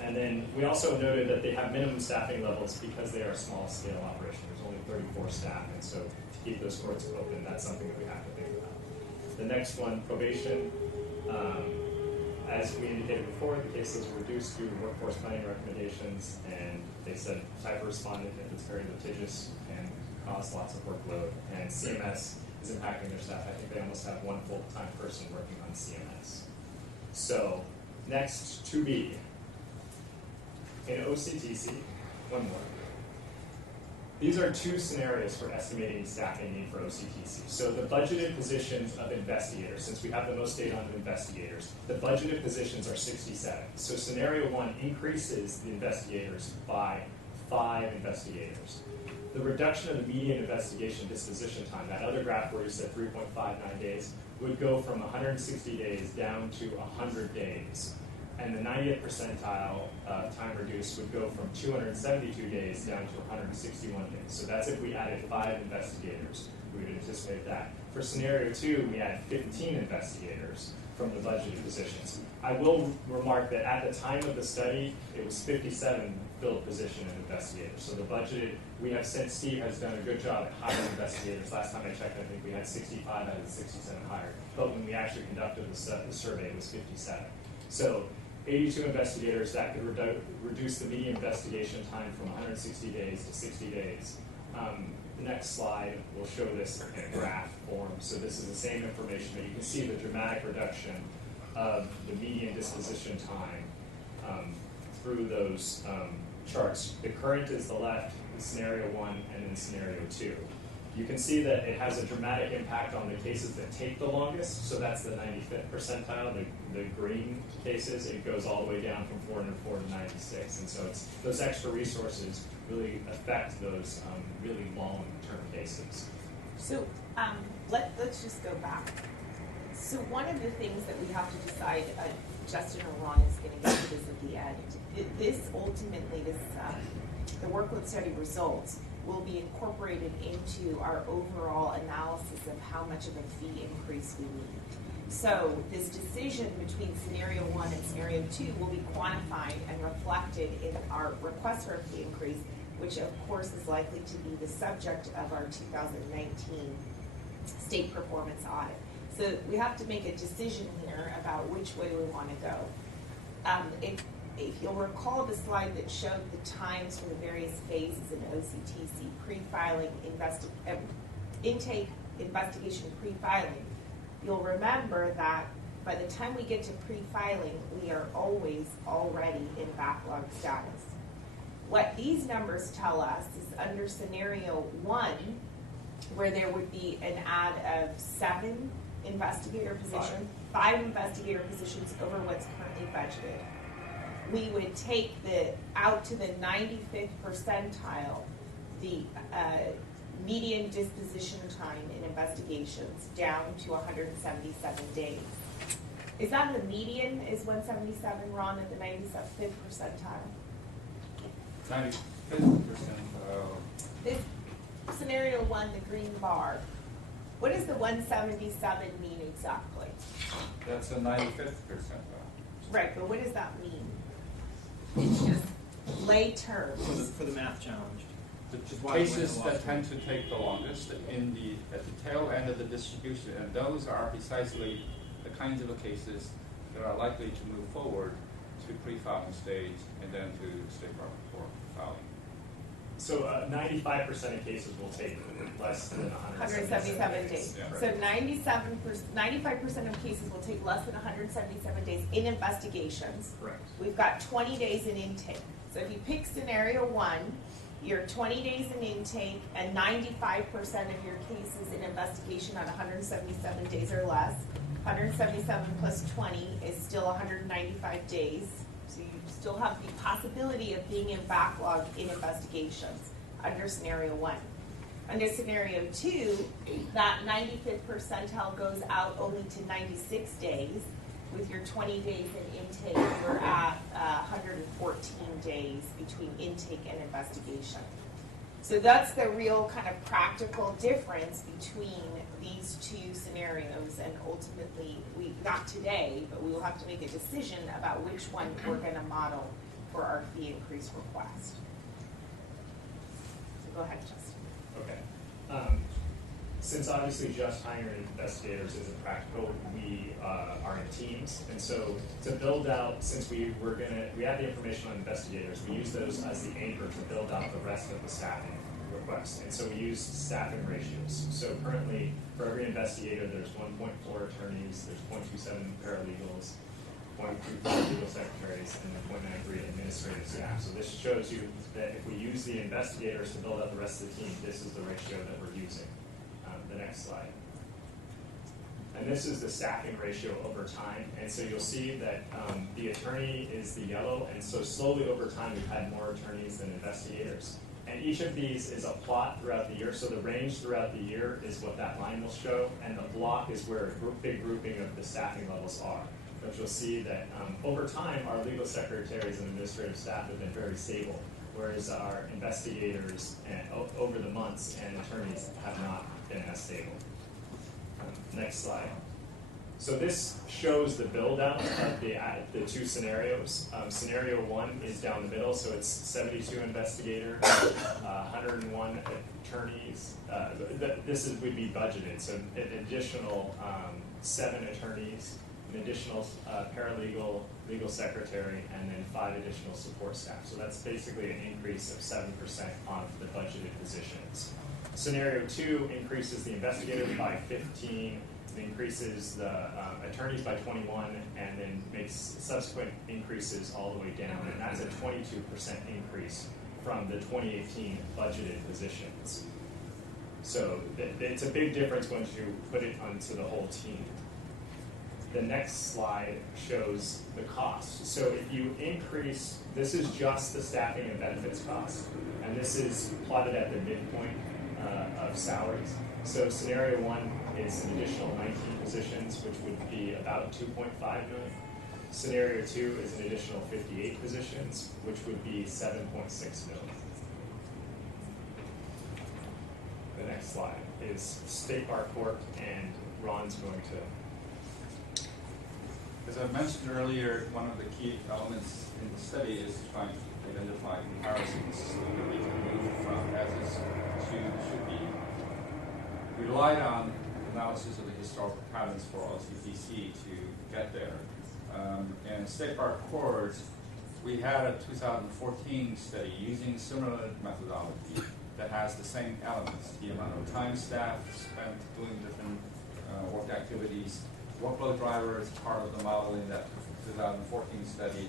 And then we also noted that they have minimum staffing levels because they are a small scale operation. There's only 34 staff, and so to keep those courts open, that's something that we have to think about. The next one, probation. As we indicated before, the cases were reduced due to workforce planning recommendations, and they said type of respondent, if it's very litigious, can cause lots of workload. And CMS is impacting their staff. I think they almost have one full-time person working on CMS. So next, 2B. in OCTC, one more. These are two scenarios for estimating staffing need for OCTC. So the budgeted positions of investigators, since we have the most data on investigators, the budgeted positions are 67. So scenario 1 increases the investigators by 5 investigators. The reduction of the median investigation disposition time, that other graph where you said 3.59 days, would go from 160 days down to 100 days. And the 90th percentile time reduced would go from 272 days down to 161 days. So that's if we added 5 investigators. We would anticipate that. For scenario 2, we add 15 investigators from the budgeted positions. I will remark that at the time of the study, it was 57 filled position of investigators. So the budgeted, we have since Steve has done a good job at hiring investigators. Last time I checked, I think we had 65 out of the 67 hired. But when we actually conducted the survey, it was 57. So 82 investigators, that could reduce the median investigation time from 160 days to 60 days. The next slide will show this in a graph form. So this is the same information, but you can see the dramatic reduction of the median disposition time through those charts. The current is the left, the scenario 1, and then scenario 2. You can see that it has a dramatic impact on the cases that take the longest. So that's the 95th percentile, the green cases. It goes all the way down from 404 to 96. And so it's those extra resources really affect those really long-term cases. So let's just go back. So one of the things that we have to decide, Justin or Ron is going to get to this at the end. This ultimately, the workload study results will be incorporated into our overall analysis of how much of a fee increase we need. So this decision between scenario 1 and scenario 2 will be quantified and reflected in our request for a fee increase, which of course is likely to be the subject of our 2019 state performance audit. So we have to make a decision here about which way we want to go. If you'll recall the slide that showed the times for the various phases in OCTC, pre-filing, intake, investigation, pre-filing, you'll remember that by the time we get to pre-filing, we are always already in backlog status. What these numbers tell us is under scenario 1, where there would be an add of 7 investigator positions, 5 investigator positions over what's currently budgeted. We would take out to the 95th percentile, the median disposition time in investigations down to 177 days. Is that the median is 177, Ron, at the 95th percentile? 95th percentile. This scenario 1, the green bar, what does the 177 mean exactly? That's a 95th percentile. Right, but what does that mean? It's just lay terms. For the math challenge. The cases that tend to take the longest at the tail end of the distribution, and those are precisely the kinds of cases that are likely to move forward to pre-filing stage and then to state for filing. So 95% of cases will take less than 177 days. Yeah. So 95% of cases will take less than 177 days in investigations. Correct. We've got 20 days in intake. So if you pick scenario 1, you're 20 days in intake and 95% of your cases in investigation on 177 days or less. 177 plus 20 is still 195 days. So you still have the possibility of being in backlog in investigations under scenario 1. Under scenario 2, that 95th percentile goes out only to 96 days. With your 20 days in intake, you're at 114 days between intake and investigation. So that's the real kind of practical difference between these two scenarios, and ultimately, not today, but we will have to make a decision about which one we're going to model for our fee increase request. So go ahead, Justin. Okay. Since obviously just hiring investigators isn't practical, we are in teams, and so to build out, since we have the information on investigators, we use those as the anchor to build out the rest of the staffing requests, and so we use staffing ratios. So currently, for every investigator, there's 1.4 attorneys, there's 0.27 paralegals, 0.25 legal secretaries, and then 0.93 administrative staff. So this shows you that if we use the investigators to build up the rest of the team, this is the ratio that we're using. The next slide. And this is the staffing ratio over time. And so you'll see that the attorney is the yellow, and so slowly over time we've had more attorneys than investigators. And each of these is a plot throughout the year, so the range throughout the year is what that line will show, and the block is where a big grouping of the staffing levels are. But you'll see that over time, our legal secretaries and administrative staff have been very stable, whereas our investigators over the months and attorneys have not been as stable. Next slide. So this shows the build out of the two scenarios. Scenario one is down the middle, so it's 72 investigators, 101 attorneys. This would be budgeted, so an additional 7 attorneys, an additional paralegal, legal secretary, and then 5 additional support staff. So that's basically an increase of 7% on the budgeted positions. Scenario 2 increases the investigators by 15, increases the attorneys by 21, and then makes subsequent increases all the way down. And that's a 22% increase from the 2018 budgeted positions. So it's a big difference once you put it onto the whole team. The next slide shows the cost. So if you increase, this is just the staffing and benefits cost, and this is plotted at the midpoint of salaries. So scenario 1 is an additional 19 positions, which would be about 2.5 million. Scenario 2 is an additional 58 positions, which would be 7.6 million. The next slide is State Bar Court, and Ron's going to. As I mentioned earlier, one of the key elements in the study is trying to identify comparisons that we can move from as is to should be. We relied on analysis of the historical patterns for LCPC to get there. And State Bar Court, we had a 2014 study using similar methodology that has the same elements, the amount of time staff spent doing different work activities, workload drivers, part of the model in that 2014 study.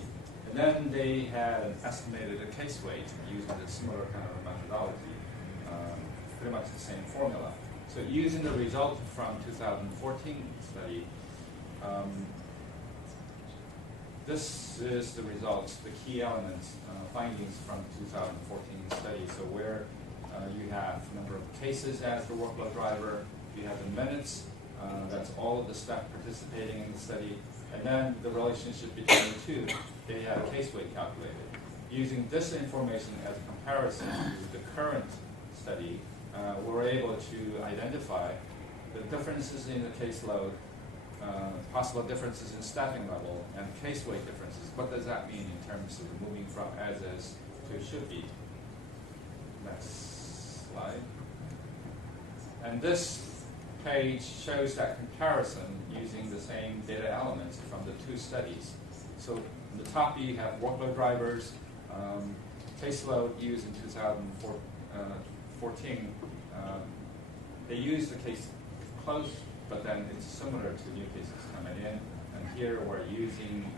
And then they had an estimated case weight using a similar kind of methodology, pretty much the same formula. So using the result from 2014 study, this is the results, the key elements, findings from 2014 study. So where you have number of cases as the workload driver, you have the minutes, that's all of the staff participating in the study, and then the relationship between the two, they have a case weight calculated. Using this information as a comparison to the current study, we're able to identify the differences in the caseload, possible differences in staffing level, and case weight differences. What does that mean in terms of moving from as is to should be? Next slide. And this page shows that comparison using the same data elements from the two studies. So in the top you have workload drivers, caseload used in 2014. They use the case close, but then it's similar to new cases coming in. And here we're using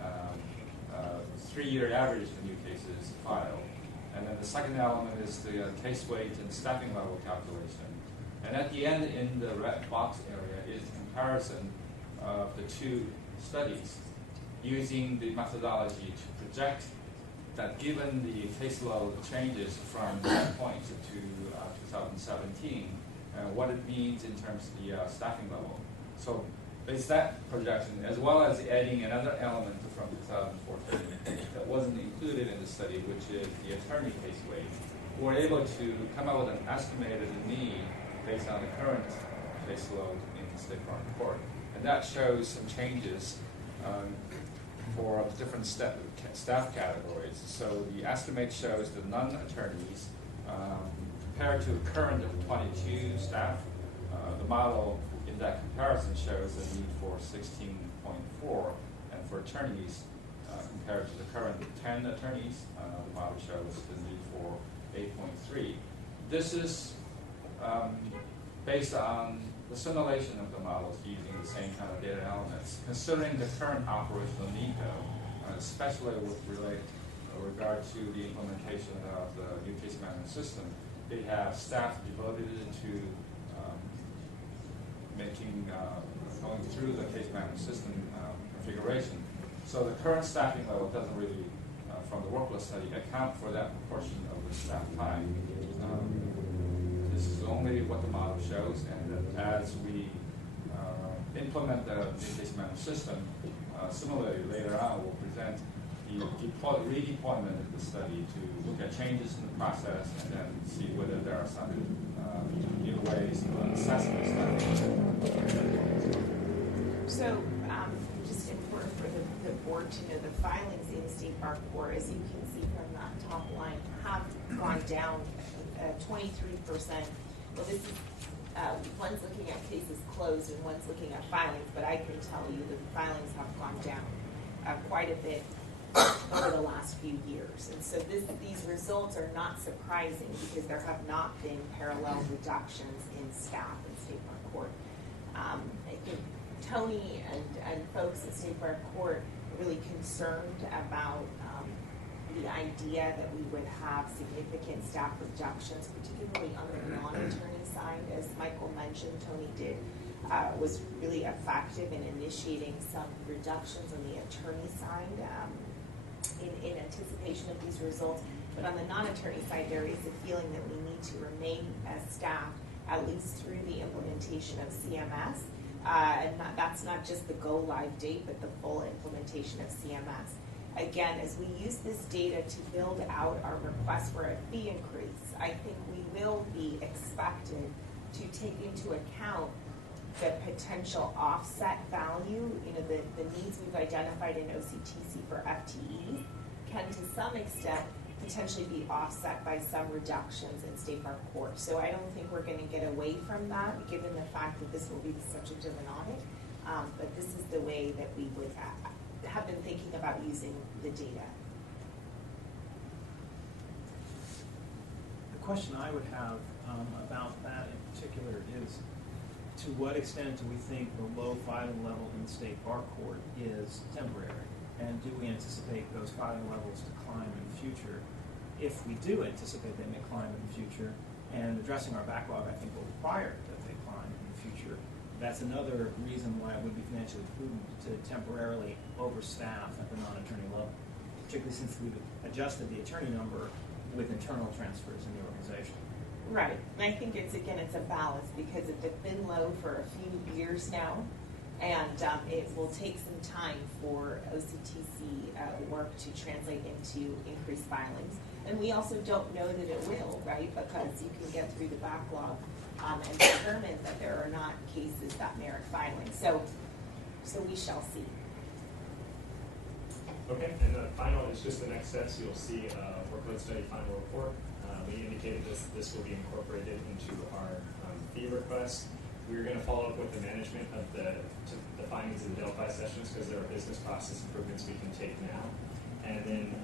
3-year average for new cases filed. And then the second element is the case weight and staffing level calculation. And at the end, in the red box area, is comparison of the two studies using the methodology to project that given the caseload changes from that point to 2017, what it means in terms of the staffing level. So it's that projection, as well as adding another element from 2014 that wasn't included in the study, which is the attorney case weight. We're able to come up with an estimated need based on the current caseload in the State Bar Court. And that shows some changes for different staff categories. So the estimate shows the non-attorneys compared to the current of 22 staff. The model in that comparison shows a need for 16.4, and for attorneys compared to the current 10 attorneys, the model shows the need for 8.3. This is based on the simulation of the models using the same kind of data elements, considering the current operational need though, especially with regard to the implementation of the new case management system, they have staff devoted to going through the case management system configuration. So the current staffing level doesn't really, from the workload study, account for that proportion of the staff time. This is only what the model shows, and that as we implement the new case management system, similarly later on we'll present the redeployment of the study to look at changes in the process and then see whether there are some new ways to assess the study. So, just important for the board to know, the filings in State Park Court, as you can see from that top line, have gone down 23%. Well, this is, one's looking at cases closed and one's looking at filings, but I can tell you the filings have gone down quite a bit over the last few years. And so these results are not surprising because there have not been parallel reductions in staff in State Park Court. I think Tony and folks at State Park Court are really concerned about the idea that we would have significant staff reductions, particularly on the non-attorney side. As Michael mentioned, Tony was really effective in initiating some reductions on the attorney side in anticipation of these results. But on the non-attorney side, there is a feeling that we need to remain as staff at least through the implementation of CMS. And that's not just the go live date, but the full implementation of CMS. Again, as we use this data to build out our request for a fee increase, I think we will be expected to take into account the potential offset value, the needs we've identified in OCTC for FTEs can to some extent potentially be offset by some reductions in State Park Court. So I don't think we're going to get away from that given the fact that this will be the subject of an audit. But this is the way that we would have been thinking about using the data. The question I would have about that in particular is, to what extent do we think the low filing level in the State Bar Court is temporary? And do we anticipate those filing levels to climb in the future? If we do anticipate they may climb in the future, and addressing our backlog, I think, will require that they climb in the future. That's another reason why it would be financially prudent to temporarily overstaff at the non-attorney level, particularly since we've adjusted the attorney number with internal transfers in the organization. Right, and I think it's a balance because it's been low for a few years now, and it will take some time for OCTC work to translate into increased filings. And we also don't know that it will, right? Because you can get through the backlog and determine that there are not cases that merit filing. So we shall see. Okay, and the final is just the next steps. You'll see a workload study final report. We indicated this will be incorporated into our fee request. We're going to follow up with the management of the findings of the Delphi sessions because there are business process improvements we can take now. And then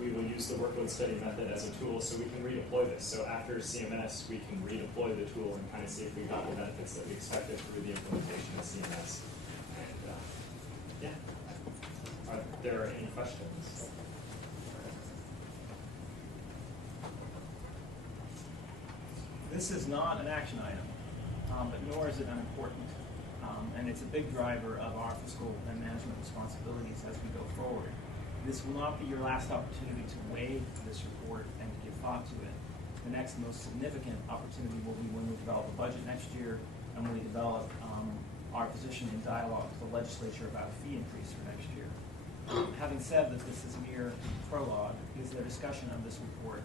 we will use the workload study method as a tool so we can redeploy this. So after CMS, we can redeploy the tool and kind of see if we got the benefits that we expected through the implementation of CMS. And yeah, are there any questions? This is not an action item, but nor is it unimportant. And it's a big driver of our fiscal and management responsibilities as we go forward. This will not be your last opportunity to weigh this report and to give thought to it. The next most significant opportunity will be when we develop a budget next year and when we develop our position in dialogue with the legislature about a fee increase for next year. Having said that this is mere prologue, is there discussion of this report?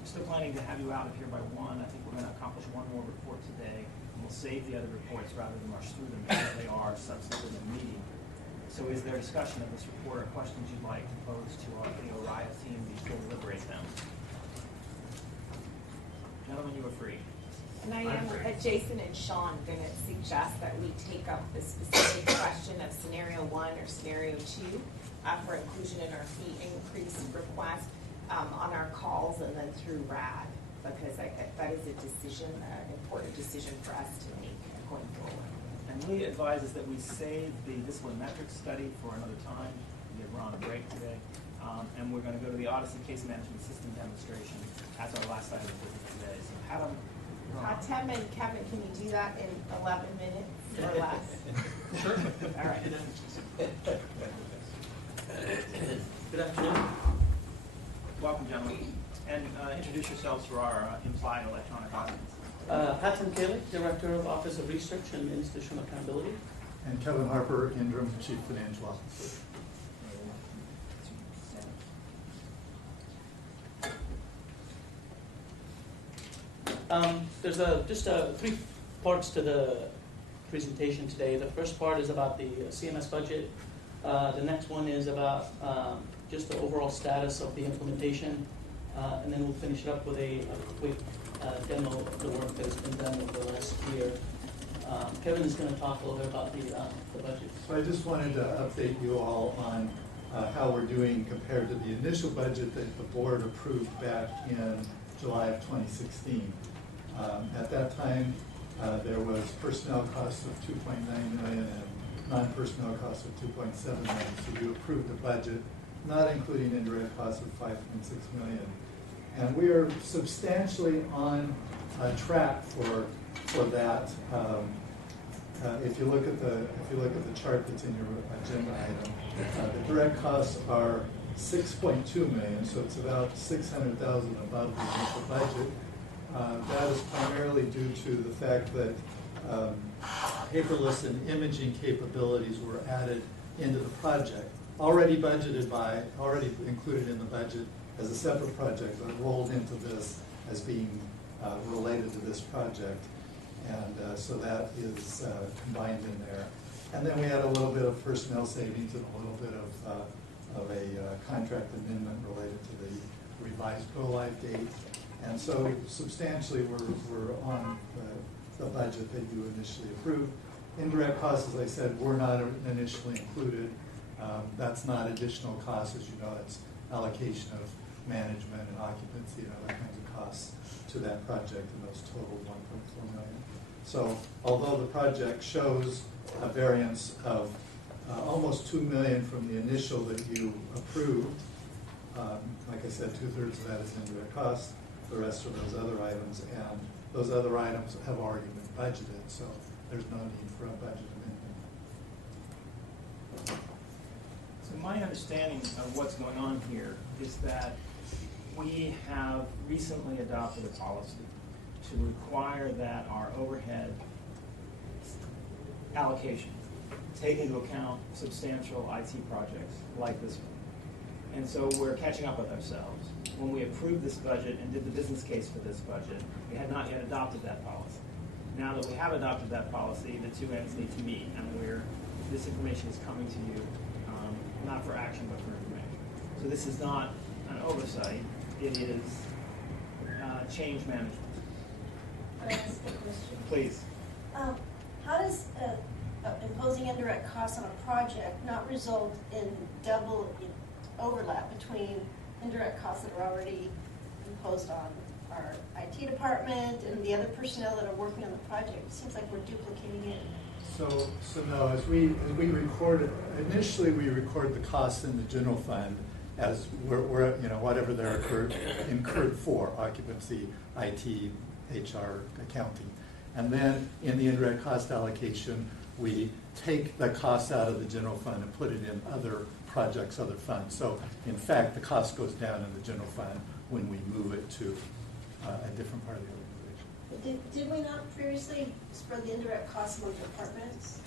I'm still planning to have you out of here by 1. I think we're going to accomplish one more report today. And we'll save the other reports rather than rush through them because they are substantive and meaty. So is there discussion of this report or questions you'd like to pose to the ORIA team before we deliberate them? Gentlemen, you are free. And I am, Jason and Sean, going to suggest that we take up the specific question of scenario 1 or scenario 2 for inclusion in our fee increase request on our calls and then through RAD, because that is a decision, an important decision for us to make going forward. Lee advises that we save the discipline metrics study for another time. We're on a break today. And we're going to go to the Odyssey Case Management System demonstration as our last item of business today. So Adam, you're on. Tim and Kevin, can you do that in 11 minutes or less? Sure. All right. Good afternoon. Welcome, gentlemen. And introduce yourselves for our implied electronic audience. Hatem Kalik, Director of Office of Research and Institutional Accountability. And Kevin Harper, Interim Chief Financial Officer. There's just three parts to the presentation today. The first part is about the CMS budget. The next one is about just the overall status of the implementation. And then we'll finish it up with a quick demo of the work that has been done over the last year. Kevin is going to talk a little bit about the budget. So I just wanted to update you all on how we're doing compared to the initial budget that the board approved back in July of 2016. At that time, there was personnel costs of $2.9 million and non-personnel costs of $2.7 million. So you approved a budget, not including indirect costs of $5.6 million. And we are substantially on track for that. If you look at the chart that's in your agenda item, the direct costs are $6.2 million, so it's about $600,000 above the initial budget. That is primarily due to the fact that paperless and imaging capabilities were added into the project. Already included in the budget as a separate project, but rolled into this as being related to this project. And so that is combined in there. And then we had a little bit of personnel savings and a little bit of a contract amendment related to the revised go-live date. And so substantially we're on the budget that you initially approved. Indirect costs, as I said, were not initially included. That's not additional costs, as you know, it's allocation of management and occupancy and other kinds of costs to that project, and those totaled $1.4 million. So although the project shows a variance of almost $2 million from the initial that you approved, like I said, 2/3 of that is indirect costs, the rest are those other items, and those other items have already been budgeted, so there's no need for a budget amendment. So my understanding of what's going on here is that we have recently adopted a policy to require that our overhead allocation take into account substantial IT projects like this one. And so we're catching up with ourselves. When we approved this budget and did the business case for this budget, we had not yet adopted that policy. Now that we have adopted that policy, the two ends need to meet, and this information is coming to you, not for action, but for information. So this is not an oversight, it is change management. Can I ask a question? Please. How does imposing indirect costs on a project not result in double overlap between indirect costs that are already imposed on our IT department and the other personnel that are working on the project? It seems like we're duplicating it. So no, as we record, initially we record the costs in the general fund as we're whatever they're incurred for, occupancy, IT, HR, accounting. And then in the indirect cost allocation, we take the cost out of the general fund and put it in other projects, other funds. So in fact, the cost goes down in the general fund when we move it to a different part of the organization. Did we not previously spread the indirect costs among departments?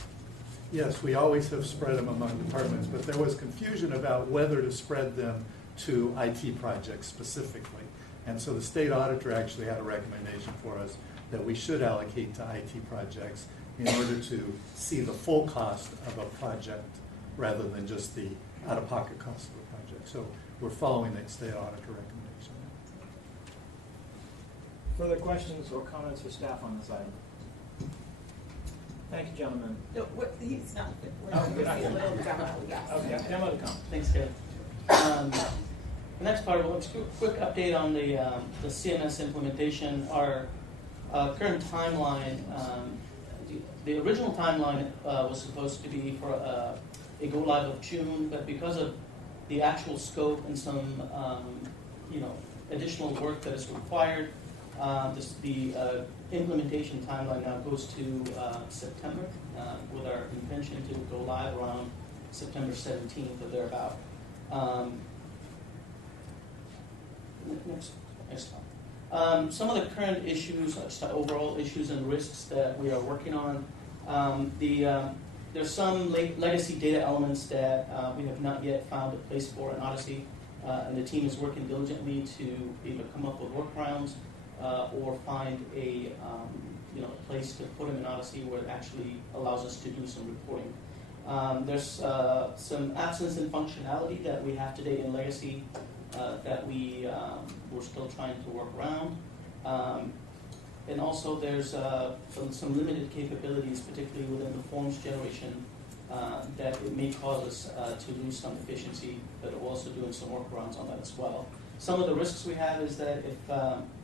Yes, we always have spread them among departments, but there was confusion about whether to spread them to IT projects specifically. And so the state auditor actually had a recommendation for us that we should allocate to IT projects in order to see the full cost of a project rather than just the out-of-pocket cost of a project. So we're following that state auditor recommendation. Further questions or comments for staff on this item? Thank you, gentlemen. No, he's not. Oh, you're not. Yes. Okay, demo to come. Thanks, Kevin. The next part, let's do a quick update on the CMS implementation. Our current timeline, the original timeline was supposed to be for a go live of June, but because of the actual scope and some additional work that is required, the implementation timeline now goes to September, with our intention to go live around September 17th or thereabout. Next slide. Some of the current issues, overall issues and risks that we are working on. There's some legacy data elements that we have not yet found a place for in Odyssey, and the team is working diligently to either come up with workarounds or find a place to put them in Odyssey where it actually allows us to do some reporting. There's some absence in functionality that we have today in legacy that we're still trying to work around. And also there's some limited capabilities, particularly within the forms generation, that it may cause us to lose some efficiency, but we're also doing some workarounds on that as well. Some of the risks we have is that if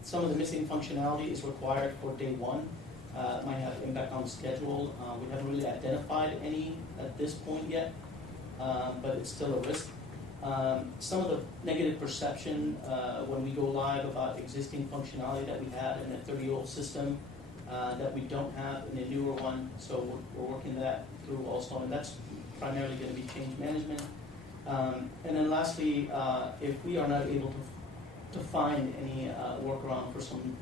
some of the missing functionality is required for day one, it might have impact on the schedule. We haven't really identified any at this point yet, but it's still a risk. Some of the negative perception when we go live about existing functionality that we had in a 30-year-old system that we don't have in a newer one, so we're working that through also, and that's primarily going to be change management. And then lastly, if we are not able to find any workaround for some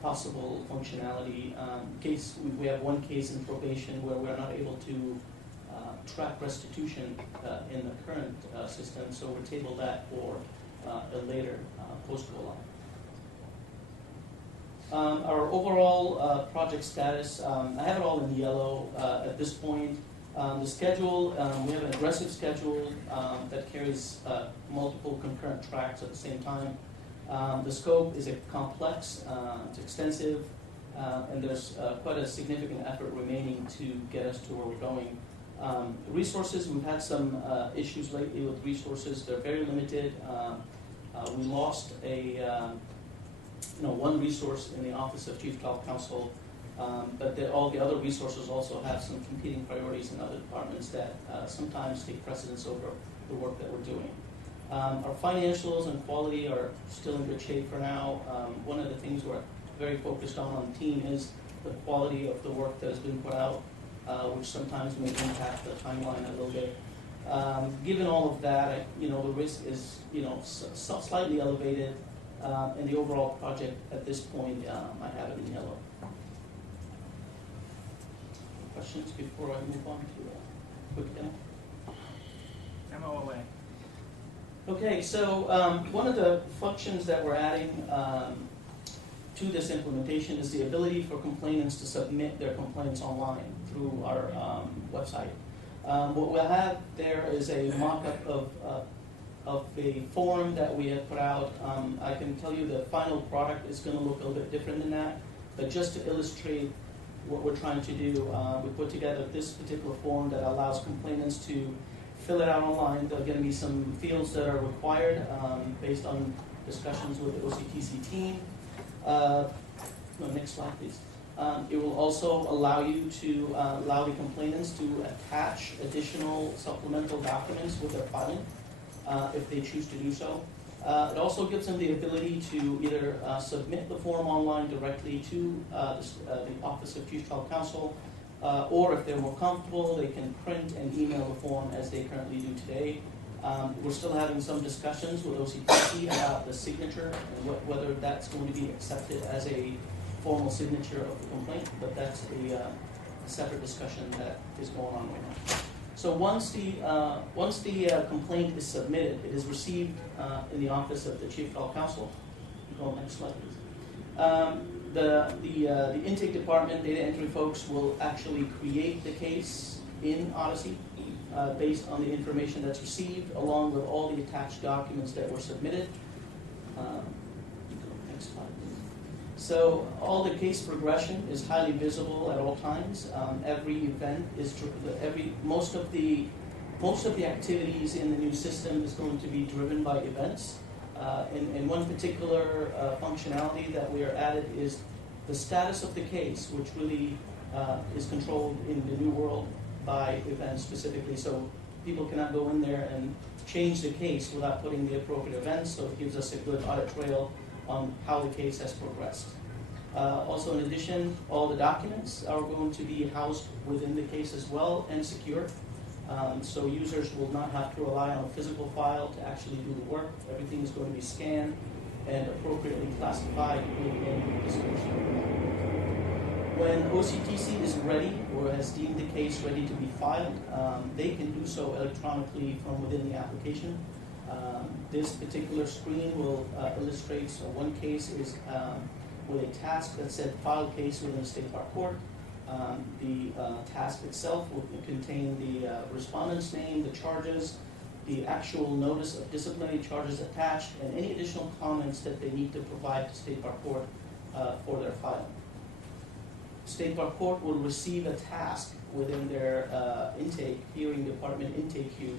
possible functionality, we have one case in probation where we're not able to track restitution in the current system, so we'll table that for a later post-go live. Our overall project status, I have it all in yellow at this point. The schedule, we have an aggressive schedule that carries multiple concurrent tracks at the same time. The scope is complex, it's extensive, and there's quite a significant effort remaining to get us to where we're going. Resources, we've had some issues lately with resources. They're very limited. We lost one resource in the Office of Chief Trial Counsel, but all the other resources also have some competing priorities in other departments that sometimes take precedence over the work that we're doing. Our financials and quality are still in good shape for now. One of the things we're very focused on the team is the quality of the work that has been put out, which sometimes may impact the timeline a little bit. Given all of that, the risk is slightly elevated, and the overall project at this point, I have it in yellow. Questions before I move on to a quick demo? MOA. Okay, so one of the functions that we're adding to this implementation is the ability for complainants to submit their complaints online through our website. What we'll have there is a mock-up of a form that we have put out. I can tell you the final product is going to look a little bit different than that, but just to illustrate what we're trying to do, we put together this particular form that allows complainants to fill it out online. There are going to be some fields that are required based on discussions with the OCTC team. Next slide, please. It will also allow you to allow the complainants to attach additional supplemental documents with their filing if they choose to do so. It also gives them the ability to either submit the form online directly to the Office of Chief Trial Counsel, or if they're more comfortable, they can print and email the form as they currently do today. We're still having some discussions with OCTC about the signature and whether that's going to be accepted as a formal signature of the complaint, but that's a separate discussion that is going on right now. So once the complaint is submitted, it is received in the Office of the Chief Trial Counsel. Go next slide, please. The intake department, data entry folks, will actually create the case in Odyssey based on the information that's received, along with all the attached documents that were submitted. Next slide, please. So all the case progression is highly visible at all times. Every event is most of the activities in the new system is going to be driven by events. And one particular functionality that we are added is the status of the case, which really is controlled in the new world by events specifically. So people cannot go in there and change the case without putting the appropriate events, so it gives us a good audit trail on how the case has progressed. Also, in addition, all the documents are going to be housed within the case as well and secure. So users will not have to rely on a physical file to actually do the work. Everything is going to be scanned and appropriately classified in the description. When OCTC is ready or has deemed the case ready to be filed, they can do so electronically from within the application. This particular screen will illustrate, so one case is with a task that said file case within a state bar court. The task itself will contain the respondent's name, the charges, the actual notice of disciplinary charges attached, and any additional comments that they need to provide to State Bar Court for their filing. State Bar Court will receive a task within their hearing department intake queue.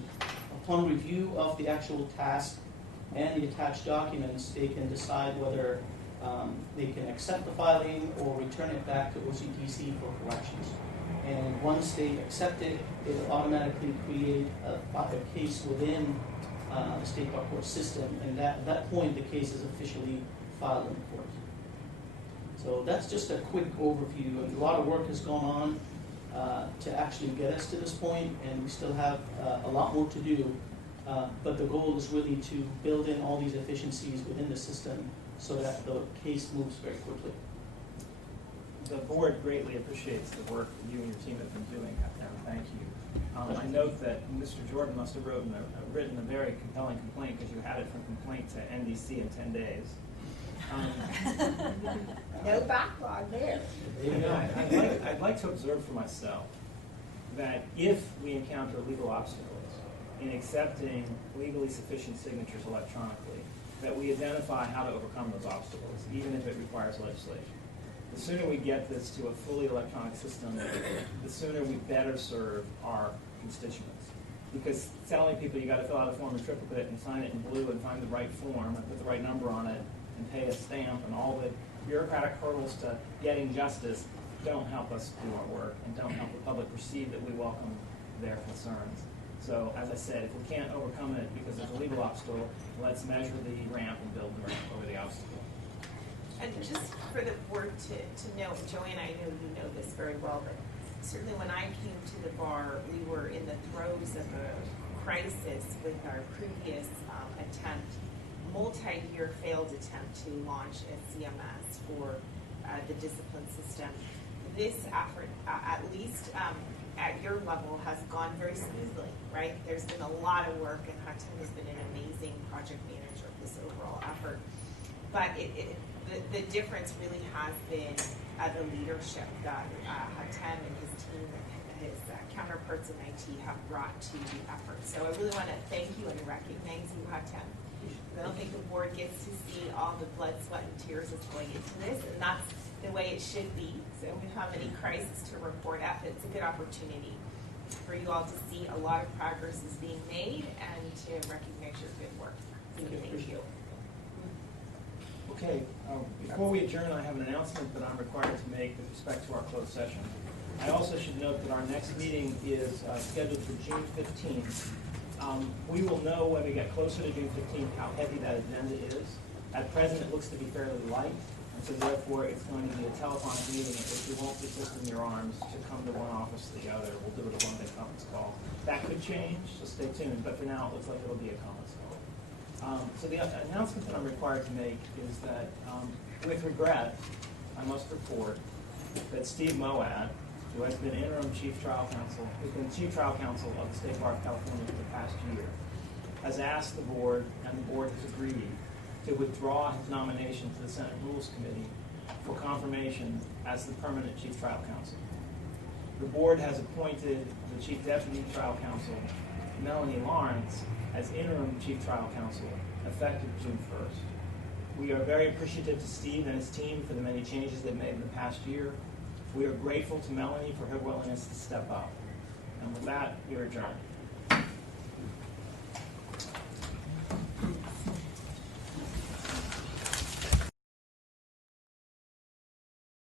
Upon review of the actual task and the attached documents, they can decide whether they can accept the filing or return it back to OCTC for corrections. And once they accept it, it will automatically create a case within the State Bar Court system, and at that point the case is officially filed in the court. So that's just a quick overview, and a lot of work has gone on to actually get us to this point, and we still have a lot more to do, but the goal is really to build in all these efficiencies within the system so that the case moves very quickly. The board greatly appreciates the work that you and your team have been doing out there. Thank you. I note that Mr. Jordan must have written a very compelling complaint, because you had it from complaint to NDC in 10 days. No backlog there. You know, I'd like to observe for myself that if we encounter legal obstacles in accepting legally sufficient signatures electronically, that we identify how to overcome those obstacles, even if it requires legislation. The sooner we get this to a fully electronic system, the sooner we better serve our constituents. Because telling people you got to fill out a form in triplicate and sign it in blue and find the right form and put the right number on it and pay a stamp and all the bureaucratic hurdles to getting justice don't help us do our work and don't help the public perceive that we welcome their concerns. So, as I said, if we can't overcome it because there's a legal obstacle, let's measure the ramp and build the ramp over the obstacle. And just for the board to know, Joanne, I know you know this very well, but certainly when I came to the bar, we were in the throes of a crisis with our previous attempt, multi-year failed attempt to launch a CMS for the discipline system. This effort, at least at your level, has gone very smoothly, right? There's been a lot of work, and Hatem has been an amazing project manager of this overall effort. But the difference really has been the leadership that Hatem and his team and his counterparts in IT have brought to the effort. So I really want to thank you and recognize you, Hatem. I don't think the board gets to see all the blood, sweat, and tears that's going into this, and that's the way it should be. So we don't have any crisis to report at, but it's a good opportunity for you all to see a lot of progress is being made and to recognize your good work. So thank you. Okay, before we adjourn, I have an announcement that I'm required to make with respect to our closed session. I also should note that our next meeting is scheduled for June 15th. We will know when we get closer to June 15th how heavy that agenda is. At present, it looks to be fairly light, and so therefore it's going to be a telephonic meeting at which you won't be twisting your arms to come to one office to the other. We'll do it a one-day conference call. That could change, so stay tuned, but for now it looks like it'll be a conference call. So the announcement that I'm required to make is that, with regret, I must report that Steve Moad, who has been interim chief trial counsel, who's been chief trial counsel of the State Bar of California for the past year, has asked the board, and the board has agreed, to withdraw his nomination to the Senate Rules Committee for confirmation as the permanent chief trial counsel. The board has appointed the chief deputy trial counsel, Melanie Lawrence, as interim chief trial counsel, effective June 1st. We are very appreciative to Steve and his team for the many changes they've made in the past year. We are grateful to Melanie for her willingness to step up. And with that, we are adjourned.